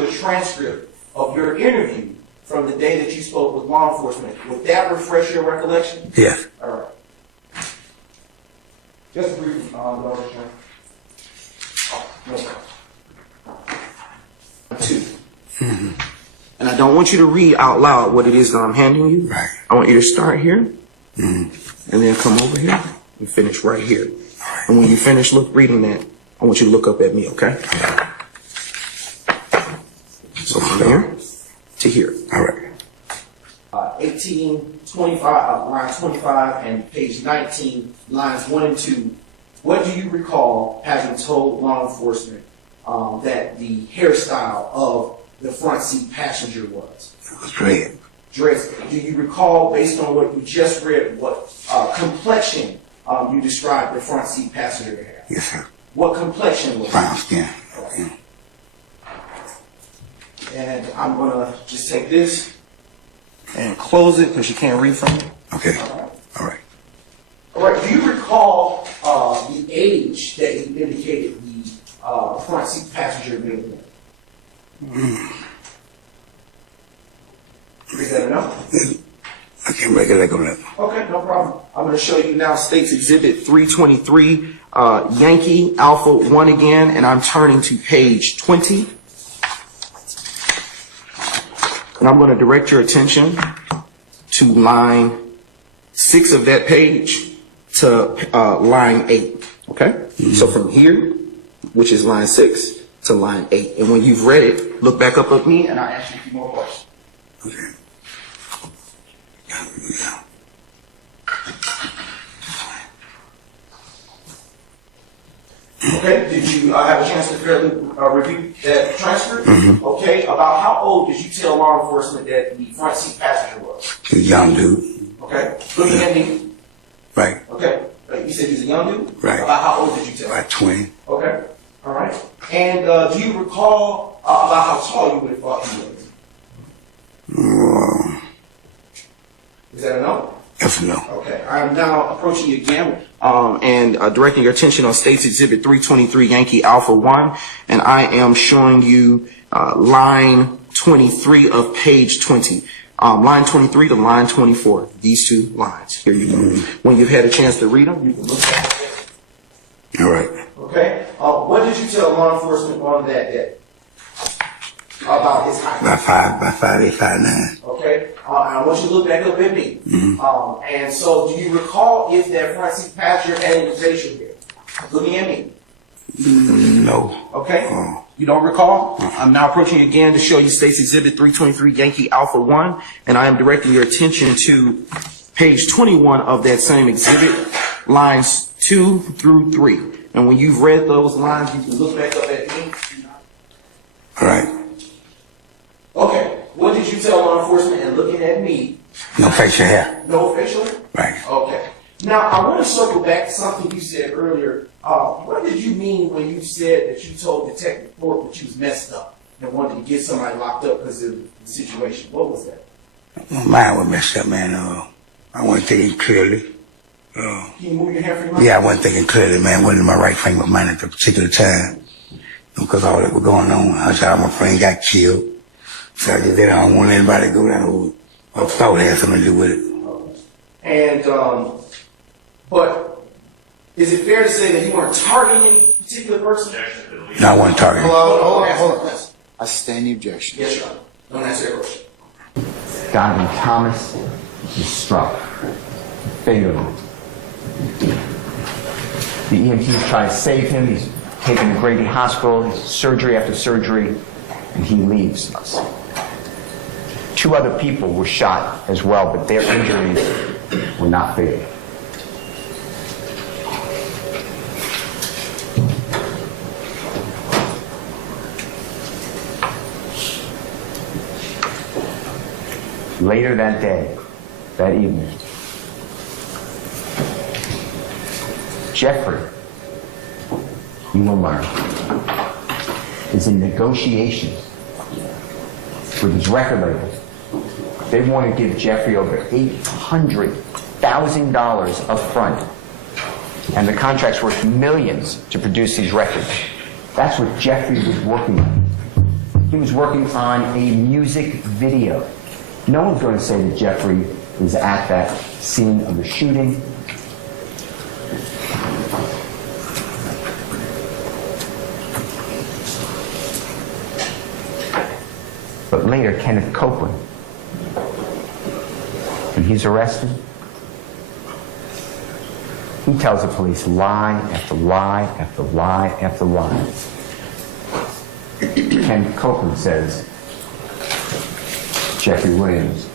a transcript of your interview from the day that you spoke with law enforcement, would that refresh your recollection? Yes. All right. Just briefly, no. Two. Mm-hmm. And I don't want you to read out loud what it is that I'm handing you. Right. I want you to start here, mm-hmm. and then come over here and finish right here. Right. And when you finish reading that, I want you to look up at me, okay? So from here to here. All right. 1825, line 25, and page 19, lines 1 and 2. What do you recall having told law enforcement that the hairstyle of the front seat passenger was? It was red. Dress. Do you recall, based on what you just read, what complexion you described the front seat passenger to have? Yes, sir. What complexion was it? Brown skin. Okay. And I'm going to just take this and close it because you can't read from it. Okay. All right. All right. Do you recall the age that you indicated the front seat passenger may have been? Is that enough? I can't recollect on that. Okay, no problem. I'm going to show you now State's Exhibit 323, Yankee Alpha 1 again, and I'm turning to page 20. And I'm going to direct your attention to line 6 of that page to line 8, okay? So from here, which is line 6, to line 8. And when you've read it, look back up at me and I'll ask you a few more questions. Okay. Okay, did you have a chance to fairly review that transcript? Okay, about how old did you tell law enforcement that the front seat passenger was? He's a young dude. Okay, looking at me. Right. Okay, you said he's a young dude? Right. About how old did you tell? About 20. Okay, all right. And do you recall about how tall you would have thought he was? Is that a no? That's a no. Okay, I'm now approaching you again and directing your attention on State's Exhibit 323 Yankee Alpha 1, and I am showing you line 23 of page 20. Line 23 to line 24, these 2 lines. Here you go. When you've had a chance to read them, you can look at it. All right. Okay, what did you tell law enforcement on that day? About his height? About 5'8", 5'9". Okay, I want you to look back up at me. And so, do you recall if that front seat passenger had any facial hair? Looking at me. No. Okay. You don't recall? I'm now approaching again to show you State's Exhibit 323 Yankee Alpha 1, and I am directing your attention to page 21 of that same exhibit, lines 2 through 3. And when you've read those lines, you can look back up at me. All right. Okay. What did you tell law enforcement and looking at me? No facial hair. No facial hair? Right. Okay. Now, I want to circle back to something you said earlier. What did you mean when you said that you told Detective Thorpe that you was messed up and wanted to get somebody locked up because of the situation? What was that? My mind was messed up, man. I wasn't thinking clearly. Can you move your hand for your Yeah, I wasn't thinking clearly, man. Wasn't in my right frame of mind at the particular time. Because all that was going on. I thought my friend got killed. So I just said I don't want anybody to go down who I thought had something to do with it. And, but is it fair to say that you weren't targeting any particular person? No, I wasn't targeting. Hold on. I sustain the objection. Yes, Your Honor. Don't answer that question. Donovan Thomas is struck. Fatally. The EMTs try to save him. He's taken to Brady Hospital. He's surgery after surgery, and he leaves us. 2 other people were shot as well, but their injuries were not fatal. Later that day, that evening, Jeffrey, you will learn, is in negotiations with his record label. They want to give Jeffrey over $800,000 up front. And the contract's worth millions to produce these records. That's what Jeffrey was working on. He was working on a music video. No one's going to say that Jeffrey was at that scene of the shooting. But later, Kenneth Copeland, when he's arrested, he tells the police lie after lie after lie after lie. Kenneth Copeland says Jeffrey Williams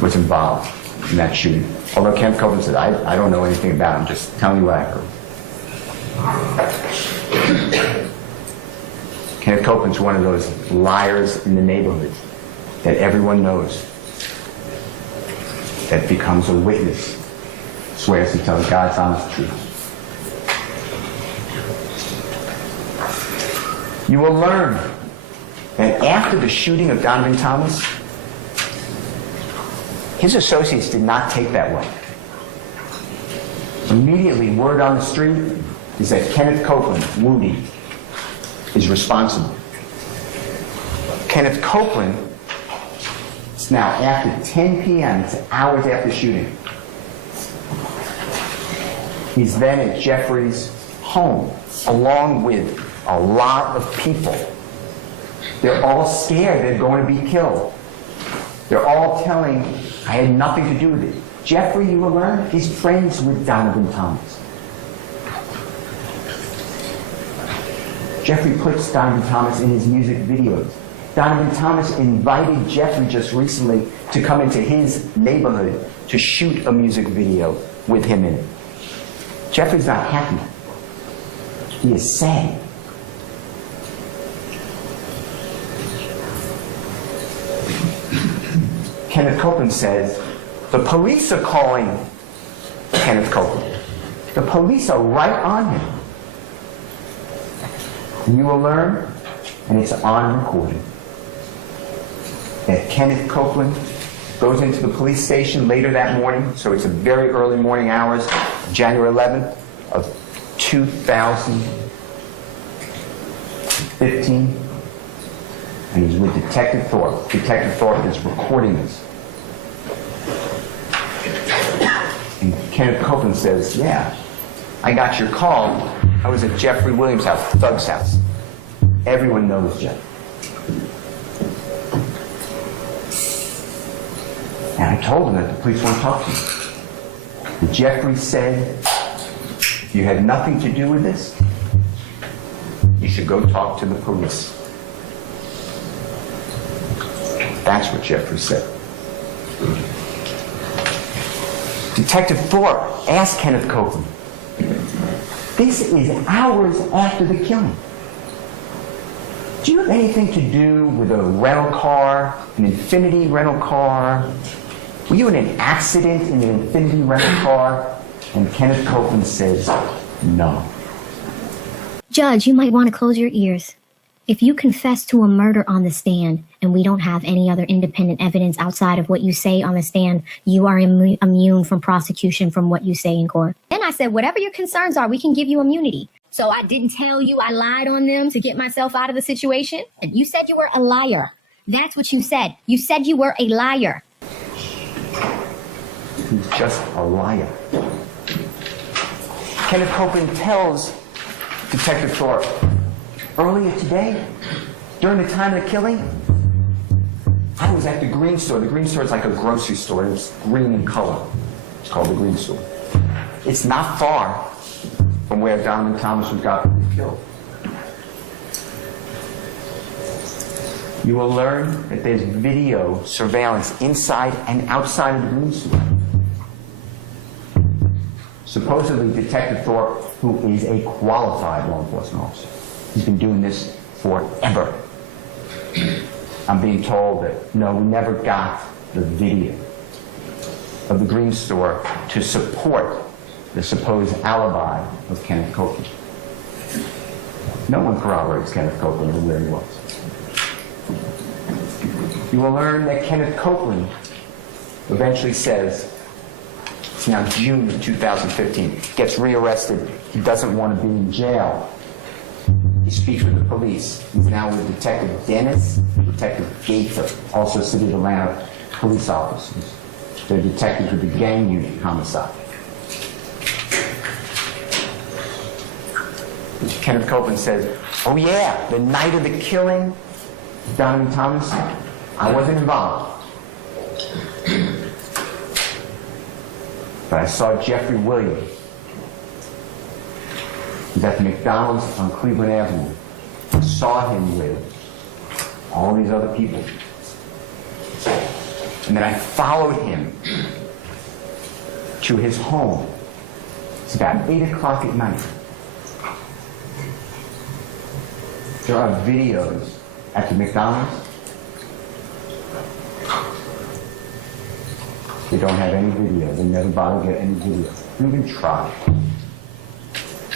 was involved in that shooting. Although Kenneth Copeland said, I don't know anything about him, just tell me what I heard. Kenneth Copeland's one of those liars in the neighborhood that everyone knows, that becomes a witness, swears to tell God's honest truth. You will learn that after the shooting of Donavan Thomas, his associates did not take that way. Immediately, word on the street is that Kenneth Copeland, Moody, is responsible. Kenneth Copeland It's now after 10 p.m., it's hours after shooting. He's then at Jeffrey's home, along with a lot of people. They're all scared they're going to be killed. They're all telling, I had nothing to do with it. Jeffrey, you will learn, is friends with Donavan Thomas. Jeffrey puts Donavan Thomas in his music videos. Donavan Thomas invited Jeffrey just recently to come into his neighborhood to shoot a music video with him in it. Jeffrey's not happy. He is sad. Kenneth Copeland says, the police are calling Kenneth Copeland. The police are right on him. And you will learn, and it's on recording, that Kenneth Copeland goes into the police station later that morning, so it's a very early morning hours, January 11th of 2015, and he's with Detective Thorpe. Detective Thorpe is recording this. And Kenneth Copeland says, yeah, I got your call. I was at Jeffrey Williams' house, Thug's house. Everyone knows Jeff. And I told him that the police won't talk to you. And Jeffrey said, if you had nothing to do with this, you should go talk to the police. That's what Jeffrey said. Detective Thorpe asked Kenneth Copeland, this is hours after the killing. Do you have anything to do with a rental car, an Infinity rental car? Were you in an accident in an Infinity rental car? And Kenneth Copeland says, no. Judge, you might want to close your ears. If you confess to a murder on the stand and we don't have any other independent evidence outside of what you say on the stand, you are immune from prosecution from what you say in court. Then I said, whatever your concerns are, we can give you immunity. So I didn't tell you I lied on them to get myself out of the situation. And you said you were a liar. That's what you said. You said you were a liar. He's just a liar. Kenneth Copeland tells Detective Thorpe, earlier today, during the time of the killing, I was at the Green Store. The Green Store is like a grocery store. It's green in color. It's called the Green Store. It's not far from where Donavan Thomas was got killed. You will learn that there's video surveillance inside and outside of the Green Store. Supposedly, Detective Thorpe, who is a qualified law enforcement officer, he's been doing this forever. I'm being told that, no, we never got the video of the Green Store to support the supposed alibi of Kenneth Copeland. No one corroborates Kenneth Copeland and where he was. You will learn that Kenneth Copeland eventually says, it's now June of 2015, gets rearrested. He doesn't want to be in jail. He speaks with the police. He's now with Detective Dennis and Detective Gaither, also City of Atlanta police officers. They're detectives with the gang unit homicide. Kenneth Copeland says, oh yeah, the night of the killing, Donavan Thomas, I wasn't involved. But I saw Jeffrey Williams. He was at the McDonald's on Cleveland Avenue. I saw him with all these other people. And then I followed him to his home. It's about 8 o'clock at night. There are videos at the McDonald's. They don't have any video. They never bother to get any video. We even tried.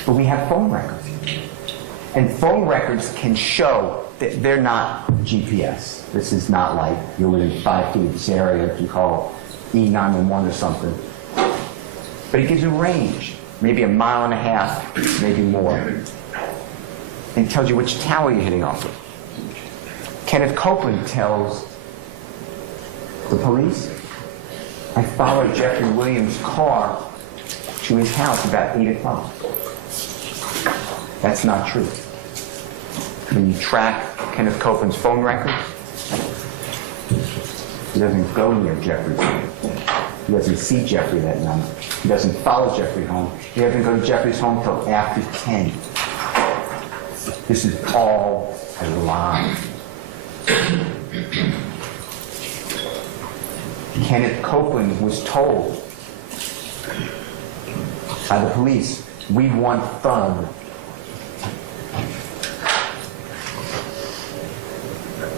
But we have phone records. And phone records can show that they're not GPS. This is not like you're within 5 feet of this area if you call E911 or something. But it gives a range, maybe 1.5 miles, maybe more. And tells you which tower you're hitting off of. Kenneth Copeland tells The police? I followed Jeffrey Williams' car to his house about 8 o'clock. That's not true. When you track Kenneth Copeland's phone records, he doesn't go near Jeffrey's home. He doesn't see Jeffrey that night. He doesn't follow Jeffrey home. He doesn't go to Jeffrey's home till after 10. This is all a lie. Kenneth Copeland was told by the police, we want Thug.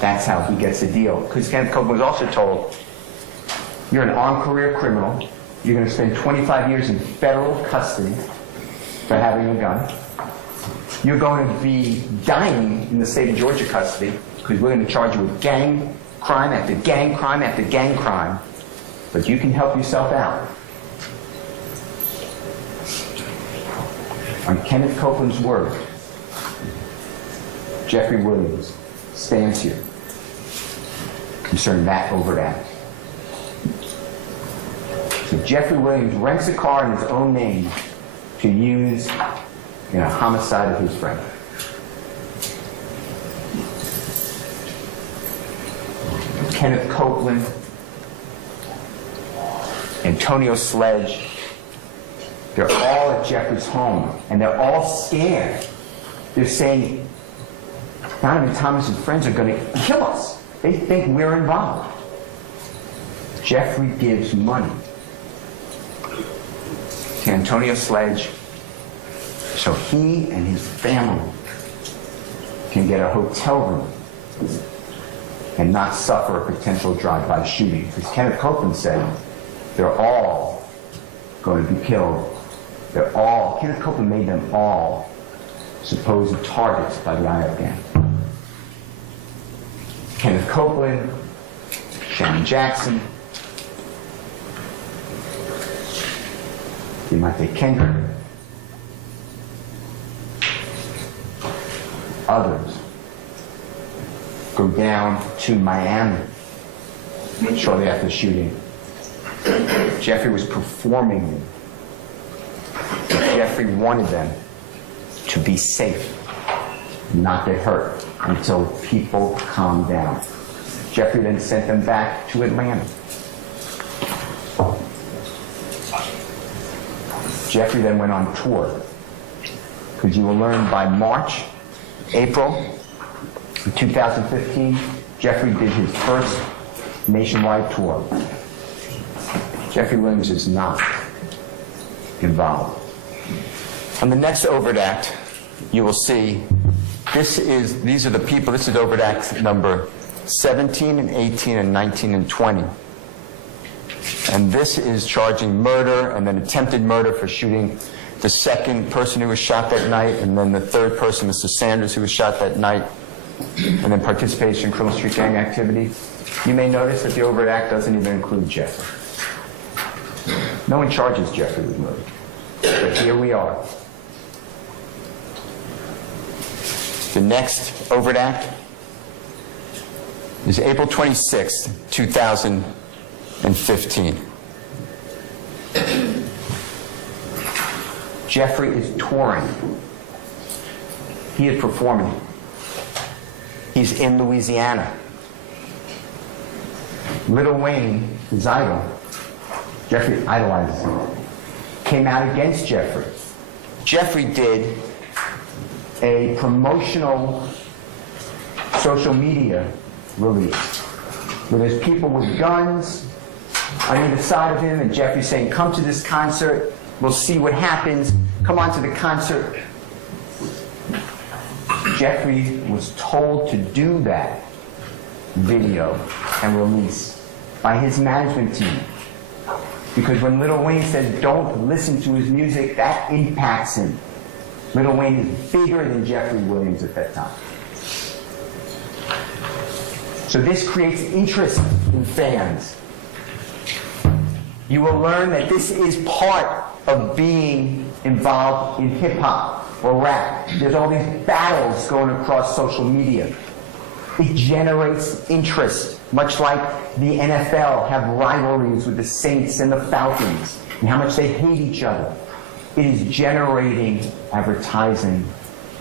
That's how he gets the deal. Because Kenneth Copeland was also told, you're an armed career criminal. You're going to spend 25 years in federal custody for having a gun. You're going to be dying in the state of Georgia custody because we're going to charge you with gang crime after gang crime after gang crime. But you can help yourself out. On Kenneth Copeland's word, Jeffrey Williams stands here concerning that overt act. So Jeffrey Williams rents a car in his own name to use in a homicide of his friend. Kenneth Copeland, Antonio Sledge, they're all at Jeffrey's home, and they're all scared. They're saying, Donavan Thomas's friends are going to kill us. They think we're involved. Jeffrey gives money to Antonio Sledge so he and his family can get a hotel room and not suffer a potential drive-by shooting. Because Kenneth Copeland said they're all going to be killed. Kenneth Copeland made them all supposed targets by the IF gang. Kenneth Copeland, Shannon Jackson, Demonte Kendrick, others go down to Miami shortly after the shooting. Jeffrey was performing. Jeffrey wanted them to be safe, not get hurt, until people calmed down. Jeffrey then sent them back to Atlanta. Jeffrey then went on tour, because you will learn by April of 2015, Jeffrey did his first nationwide tour. Jeffrey Williams is not involved. On the next overt act, you will see these are the people. This is overt act number 17 and 18 and 19 and 20. And this is charging murder and then attempted murder for shooting the second person who was shot that night, and then the third person, Mr. Sanders, who was shot that night, and then participation in criminal street gang activity. You may notice that the overt act doesn't even include Jeffrey. No one charges Jeffrey with murder. But here we are. The next overt act is April 26, 2015. Jeffrey is touring. He is performing. He's in Louisiana. Lil Wayne, his idol, Jeffrey idolizes him, came out against Jeffrey. Jeffrey did a promotional social media release where there's people with guns on either side of him, and Jeffrey saying, come to this concert, we'll see what happens, come on to the concert. Jeffrey was told to do that video and release by his management team. Because when Lil Wayne says don't listen to his music, that impacts him. Lil Wayne is bigger than Jeffrey Williams at that time. So this creates interest in fans. You will learn that this is part of being involved in hip-hop or rap. There's all these battles going across social media. It generates interest. much like the NFL have rivalries with the Saints and the Falcons, and how much they hate each other. It is generating advertising.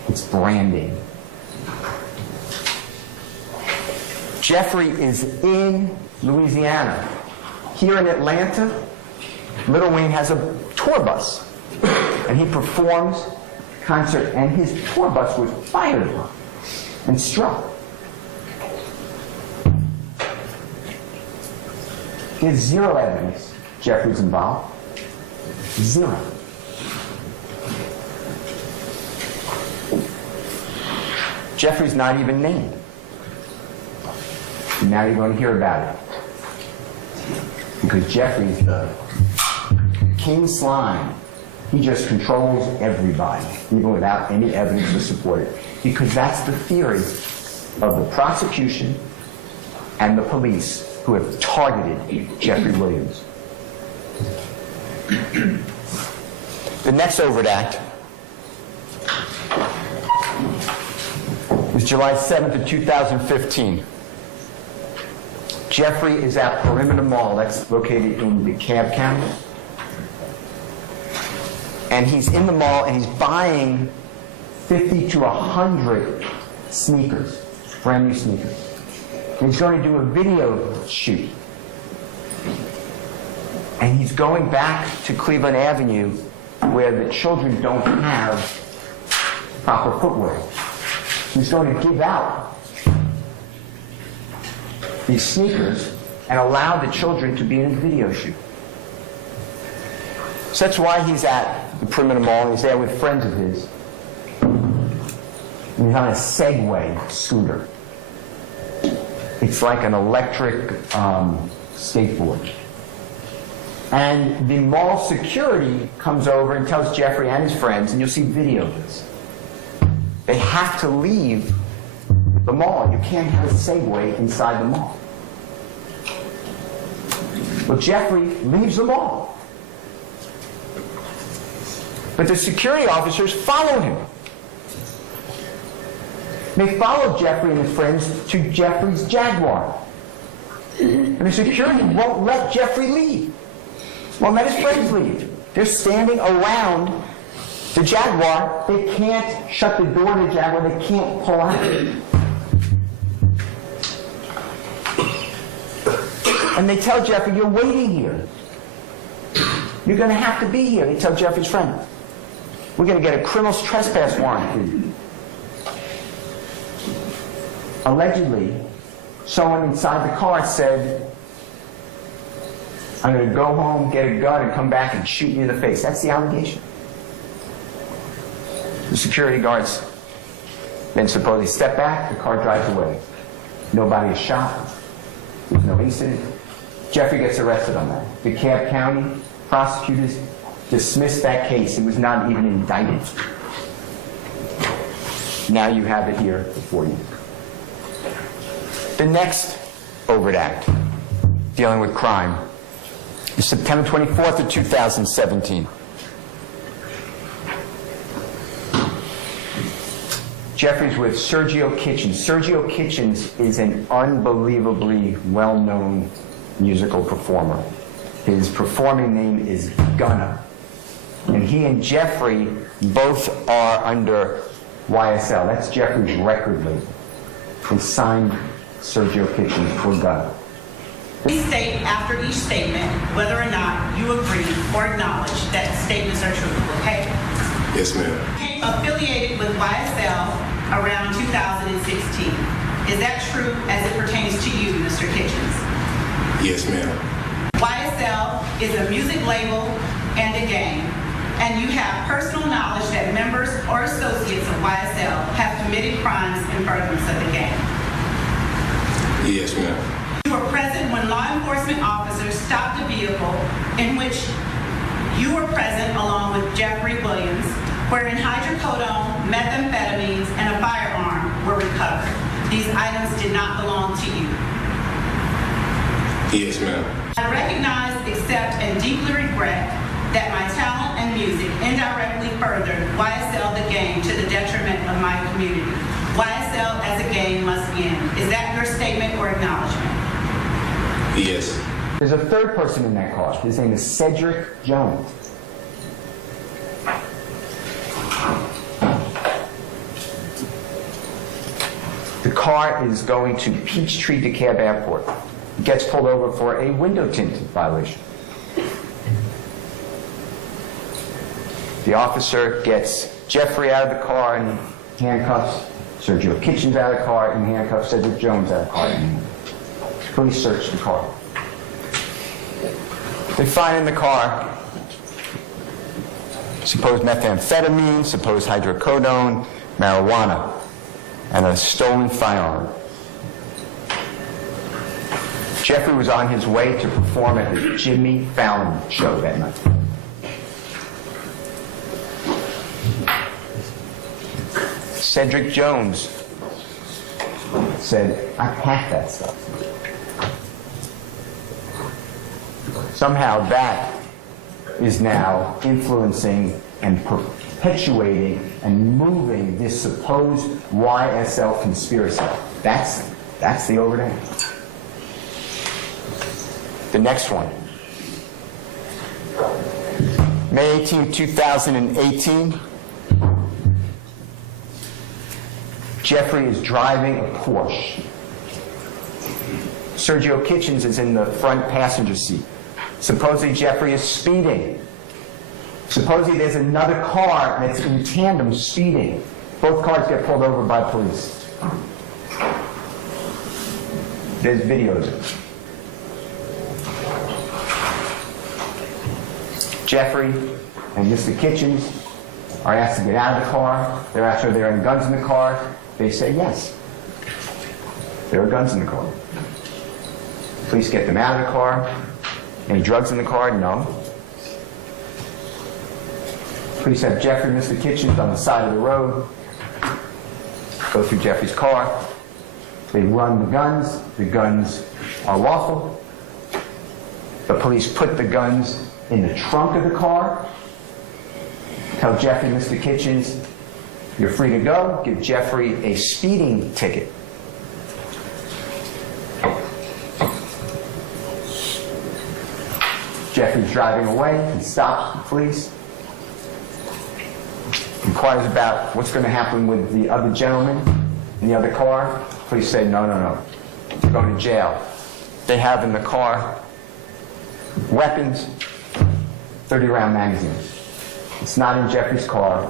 It's branding. Jeffrey is in Louisiana. Here in Atlanta, Little Wayne has a tour bus, and he performs a concert, and his tour bus was fired upon and struck. There's zero evidence Jeffrey's involved. Zero. Jeffrey's not even named. And now you're going to hear about it. Because Jeffrey's the king slime. He just controls everybody, even without any evidence to support it. Because that's the theory of the prosecution and the police who have targeted Jeffrey Williams. The next overt act is July 7th of 2015. Jeffrey is at Perimeter Mall, that's located in DeKalb County. And he's in the mall and he's buying 50 to 100 sneakers, brand new sneakers. And he's going to do a video shoot. And he's going back to Cleveland Avenue where the children don't have proper footwear. He's going to give out these sneakers and allow the children to be in a video shoot. So that's why he's at the Perimeter Mall, and he's there with friends of his. And he's on a Segway scooter. It's like an electric skateboard. And the mall security comes over and tells Jeffrey and his friends, and you'll see video of this, they have to leave the mall. You can't have a Segway inside the mall. Well, Jeffrey leaves the mall. But the security officers follow him. They follow Jeffrey and his friends to Jeffrey's Jaguar. And the security won't let Jeffrey leave. Won't let his friends leave. They're standing around the Jaguar. They can't shut the door to the Jaguar. They can't pull out. And they tell Jeffrey, you're waiting here. You're going to have to be here. They tell Jeffrey's friend. We're going to get a criminal trespass warrant for you. Allegedly, someone inside the car said, I'm going to go home, get a gun, and come back and shoot you in the face. That's the allegation. The security guards then supposedly step back, the car drives away. Nobody is shot. There's no incident. Jeffrey gets arrested on that. DeKalb County prosecutors dismissed that case. It was not even indicted. Now you have it here before you. The next overt act dealing with crime is September 24th of 2017. Jeffrey's with Sergio Kitchens. Sergio Kitchens is an unbelievably well-known musical performer. His performing name is Gunna. And he and Jeffrey both are under YSL. That's Jeffrey's record label. They signed Sergio Kitchens for Gunna. Please state after each statement whether or not you agree or acknowledge that statements are true, okay? Yes, ma'am. Affiliated with YSL around 2016. Is that true as it pertains to you, Mr. Kitchens? Yes, ma'am. YSL is a music label and a gang, and you have personal knowledge that members or associates of YSL have committed crimes in furtherance of the gang. Yes, ma'am. You were present when law enforcement officers stopped a vehicle in which you were present along with Jeffrey Williams, wherein hydrocodone, methamphetamines, and a firearm were recovered. These items did not belong to you. Yes, ma'am. I recognize, accept, and deeply regret that my talent and music indirectly furthered YSL the gang to the detriment of my community. YSL as a gang must end. Is that your statement or acknowledgement? Yes. There's a third person in that car. His name is Cedric Jones. The car is going to Peachtree DeKalb Airport. He gets pulled over for a window tint violation. The officer gets Jeffrey out of the car in handcuffs, Sergio Kitchens out of the car in handcuffs, Cedric Jones out of the car in handcuffs. Police search the car. They find in the car supposed methamphetamine, supposed hydrocodone, marijuana, and a stolen firearm. Jeffrey was on his way to perform at the Jimmy Fallon show that night. Cedric Jones said, I packed that stuff. Somehow that is now influencing and perpetuating and moving this supposed YSL conspiracy. That's the Overt Act. The next one. May 18, 2018. Jeffrey is driving a Porsche. Sergio Kitchens is in the front passenger seat. Supposedly Jeffrey is speeding. Supposedly there's another car that's in tandem speeding. Both cars get pulled over by police. There's videos of it. Jeffrey and Mr. Kitchens are asked to get out of the car. They're asked are there any guns in the car. They say yes. There are guns in the car. Police get them out of the car. Any drugs in the car? No. Police have Jeffrey and Mr. Kitchens on the side of the road. Go through Jeffrey's car. They run the guns. The guns are lawful. The police put the guns in the trunk of the car. Tell Jeffrey and Mr. Kitchens, you're free to go. Give Jeffrey a speeding ticket. Jeffrey's driving away. He stops the police. Inquires about what's going to happen with the other gentleman in the other car. Police say, no. You're going to jail. They have in the car weapons, 30-round magazines. It's not in Jeffrey's car.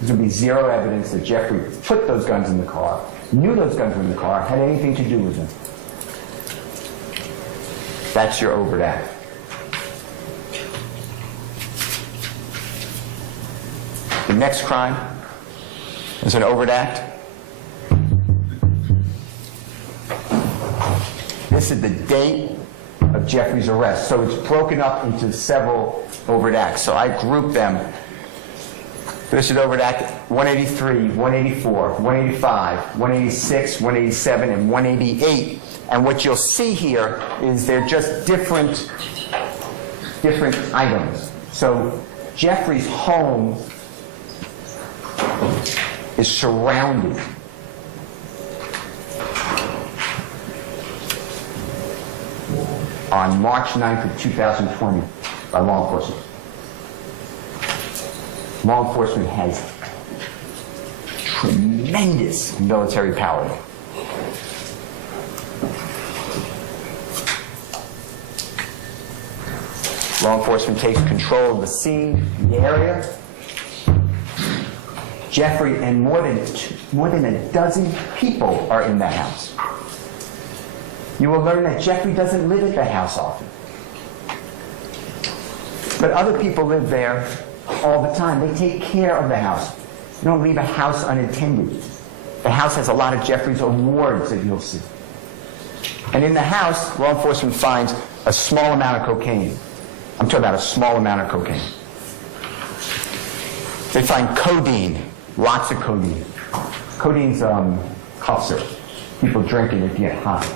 There's going to be zero evidence that Jeffrey put those guns in the car, knew those guns were in the car, had anything to do with them. That's your Overt Act. The next crime is an Overt Act. This is the date of Jeffrey's arrest. So it's broken up into several Overt Acts. So I grouped them. This is Overt Act 183, 184, 185, 186, 187, and 188. And what you'll see here is they're just different items. So Jeffrey's home is surrounded on March 9th of 2020 by law enforcement. Law enforcement has tremendous military power. Law enforcement takes control of the scene, the area. Jeffrey and more than a dozen people are in that house. You will learn that Jeffrey doesn't live at that house often. But other people live there all the time. They take care of the house. You don't leave a house unattended. The house has a lot of Jeffrey's awards that you'll see. And in the house, law enforcement finds a small amount of cocaine. I'm talking about a small amount of cocaine. They find codeine, lots of codeine. Codeine's cough syrup. People drink it and get high.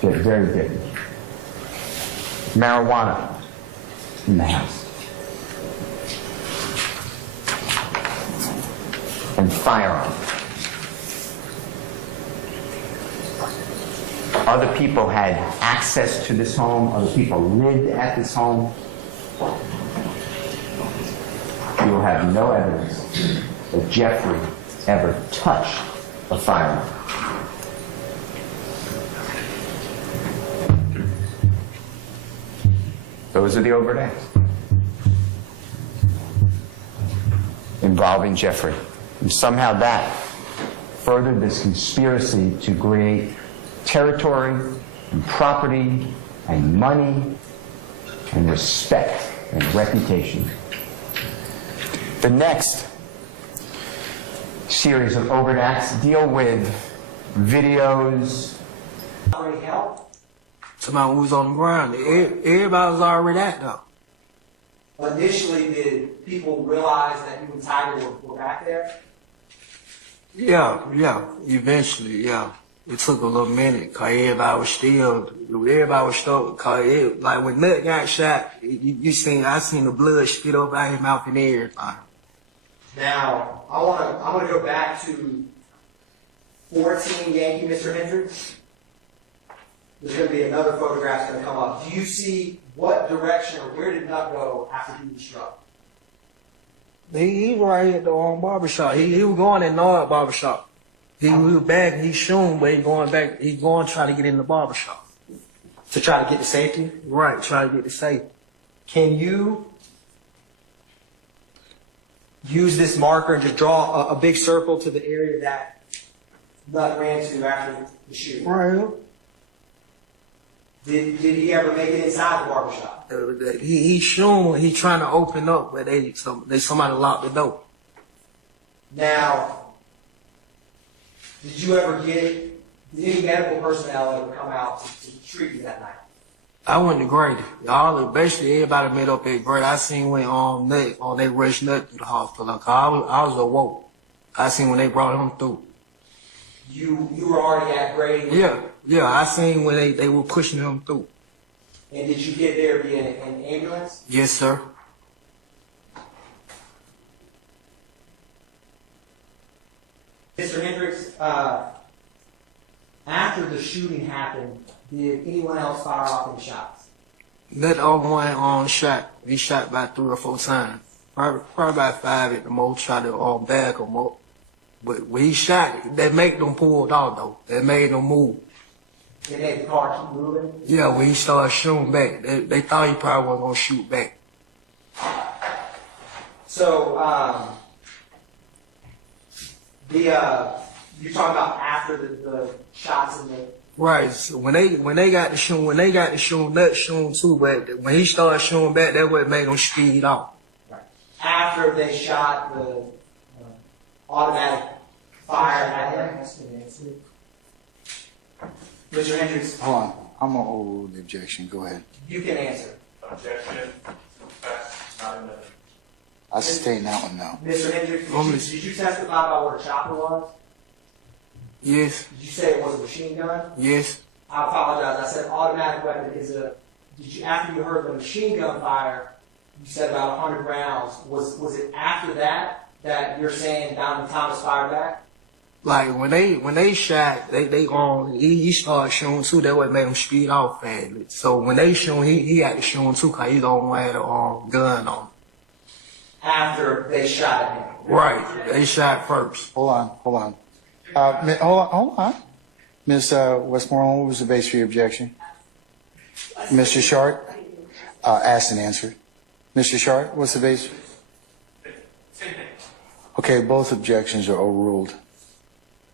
Get very addicted. Marijuana in the house. And firearms. other people had access to this home, other people lived at this home, you will have no evidence that Jeffrey ever touched a firearm. Those are the overt acts involving Jeffrey. And somehow that furthered this conspiracy to create territory and property and money and respect and reputation. The next series of overt acts deal with videos. Already help? Somebody who was on the ground. Everybody was already at though. Initially, did people realize that you and Tiger were back there? Yeah. Eventually, yeah. It took a little minute, cause everybody was still, cause like when Nut got shot, I seen the blood spit up out his mouth and everything. Now, I wanna go back to 14 Yankee Mr. Hendricks. There's going to be another photograph going to come up. Do you see what direction or where did Nut go after he was struck? He was right at the barbershop. He was going in Nord barbershop. He was back and he shooting, but he going back. He going to try to get in the barbershop. To try to get to safety? Right, try to get to safety. Can you use this marker and just draw a big circle to the area that Nut ran to after the shooting? Right here. Did he ever make it inside the barbershop? He shooting. He trying to open up, but somebody locked the door. Now, did you ever did any medical personnel ever come out to treat you that night? I went to Grady. Basically everybody met up at Grady. I seen when they rushed Nut to the hospital. Like, I was awoke. I seen when they brought him through. You were already at Brady? Yeah, I seen when they were pushing him through. And did you get there via an ambulance? Yes, sir. Mr. Hendricks, after the shooting happened, did anyone else fire off any shots? That other one shot. He shot about 3 or 4 times. Probably about 5 at the most. Tried to back him up. But when he shot, that made them pull off though. That made them move. It made the car keep moving? Yeah, when he started shooting back, they thought he probably wasn't gonna shoot back. So, you're talking about after the shots in the... Right. So when they got to shoot, Nut shooting too, but when he started shooting back, that what made them speed off. Right. After they shot the automatic fire at him. Mr. Hendricks. Hold on. I'm going to overrule the objection. Go ahead. You can answer. Objection. Not in the... I sustain that one now. Mr. Hendricks, did you testify about what a chopper was? Yes. Did you say it was a machine gun? Yes. I apologize. I said automatic weapon is a... after you heard the machine gun fire, you said about 100 rounds. Was it after that you're saying Donavan Thomas fired back? Like when they shot, he started shooting too. That what made him speed off fast. So when they shoot, he had to shoot too, cause he don't have a gun on him. After they shot at him. Right. They shot first. Hold on. Hold on. Ms. Westmoreland, what was the base for your objection? Mr. Shart, asked and answered. Mr. Shart, what's the base? Okay, both objections are overruled.